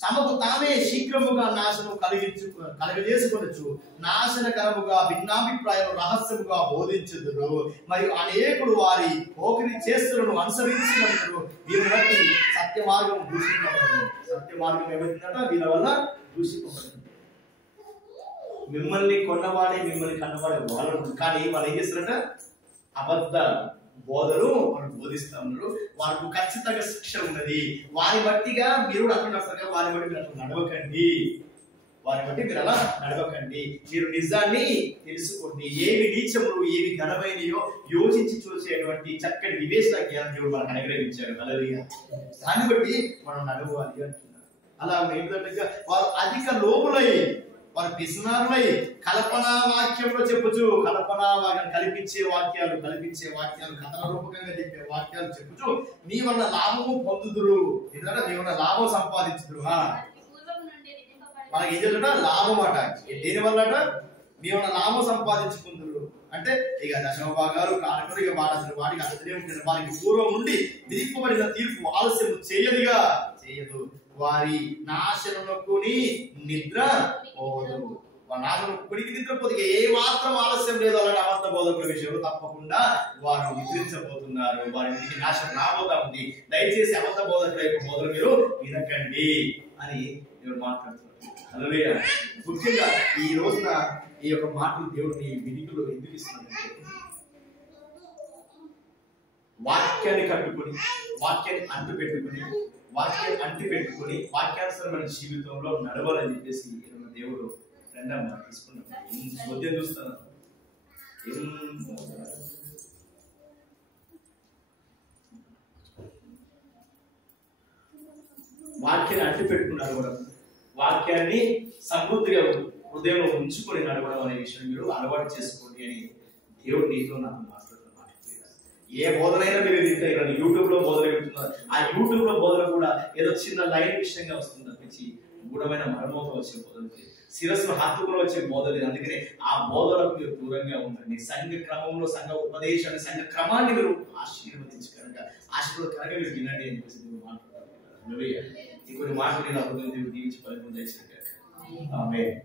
తమకు తామే శీఘ్రముగా నాశనం కలగజేసుకొనొచ్చు నాశనకరముగా భిన్నాభిప్రాయం రహస్యముగా బోధించుదురు. మరియు అనేకులు వారి పోకిరి చేస్తులను అనుసరించినప్పుడు వీరిని బట్టి సత్య మార్గం దూషింపబడింది. సత్య మార్గం ఏమైందట? వీళ్ళ వల్ల దూషింపబడింది. మిమ్మల్ని కొన్నవాడే మిమ్మల్ని కన్నవాడే వాళ్ళు, కానీ వాళ్ళు ఏం చేస్తారంట? అబద్ధ బోధలు వాళ్ళు బోధిస్తా ఉన్నారు. వారికి ఖచ్చితంగా శిక్ష ఉన్నది. వారి బట్టిగా మీరు అట్లా వారి బట్టి మీరు అట్లా నడవకండి. వారి బట్టి మీరు అలా నడవకండి. మీరు నిజాన్ని తెలుసుకోండి. ఏవి నీచములు ఏవి ఘనమైనయో యోచించి చూసేటువంటి చక్కటి వివేచన జ్ఞానం దేవుడు మనకు అనుగ్రహించాడు. హల్లెలూయా. దాన్ని బట్టి మనం నడవాలి అంటున్నారు. అలా ఏంటంటే వారు అధిక లోపులై, వారు పిసినారులై కల్పనా వాక్యంలో చెప్పుచు, కల్పనా వాక్యం కల్పించే వాక్యాలు కథన రూపకంగా చెప్పే వాక్యాలు చెప్పుచు మీ వల్ల లాభము పొందుదురు. ఎందుకంటే మీ వల్ల లాభం సంపాదించుదురు. మనకి ఏం చెప్తుంట? లాభం అట. దేని వల్ల అట? మీ వల్ల లాభం సంపాదించుకుందరు. అంటే ఇక దశమ భాగాలు కారణం ఇక వాటికి అర్థమే ఉంటుంది. వారికి పూర్వం నుండి విధింపబడిన తీర్పు ఆలస్యం చేయదు. వారి నాశనముకుని నిద్ర పోదు. వారి నాశనముకునికి నిద్రపోదు. ఏ మాత్రం ఆలస్యం లేదు. అలాంటి అబద్ధ బోధకుల విషయంలో తప్పకుండా వారు నిద్రించబోతున్నారు. వారి ఇంటికి నాశనం రాబోతా ఉంది. దయచేసి అబద్ధ బోధకుల యొక్క బోధన మీరు వినకండి అని దేవుడు మాట్లాడుతున్నారు. హల్లెలూయా. ముఖ్యంగా ఈ రోజున ఈ యొక్క మాటలు దేవుడిని వినికిలో ఎందుకు ఇస్తున్నారంటే, వాక్యాన్ని కట్టుకుని, వాక్యాన్ని అంటి పెట్టుకుని వాక్యానుసరమైన జీవితంలో నడవాలని చెప్పేసి దేవుడు రెండమ్మ తీసుకున్నాడు. మధ్య చూస్తాను వాక్యాన్ని అంటి పెట్టుకున్నారు కూడా. వాక్యాన్ని సమృద్ధిగా హృదయంలో ఉంచుకొని నడవడం అనే విషయం మీరు అలవాటు చేసుకోండి అని దేవుడు నీతో నాకు మాట్లాడుతున్నారు. ఏ బోధనైనా మీరు వింటారు. యూట్యూబ్ లో బోధన వింటున్నారు. ఆ యూట్యూబ్ లో బోధన కూడా ఏదో చిన్న లైన్ విషయంగా వస్తుంది తప్పించి గూఢమైన మర్మతో వచ్చే బోధనకి, శిరస్సును హత్తుకుని వచ్చే బోధన. అందుకనే ఆ బోధనకు మీరు దూరంగా ఉండండి. సంఘ క్రమంలో సంఘ ఉపదేశాన్ని, సంఘ క్రమాన్ని మీరు ఆశీర్వదకరంగా మీరు వినండి అని చెప్పేసి మీరు మాట్లాడుతున్నారు. ఈ కొన్ని మాటలు నేను అభివృద్ధి దీవించి పలుకుని దయచేసి ఆమేన్.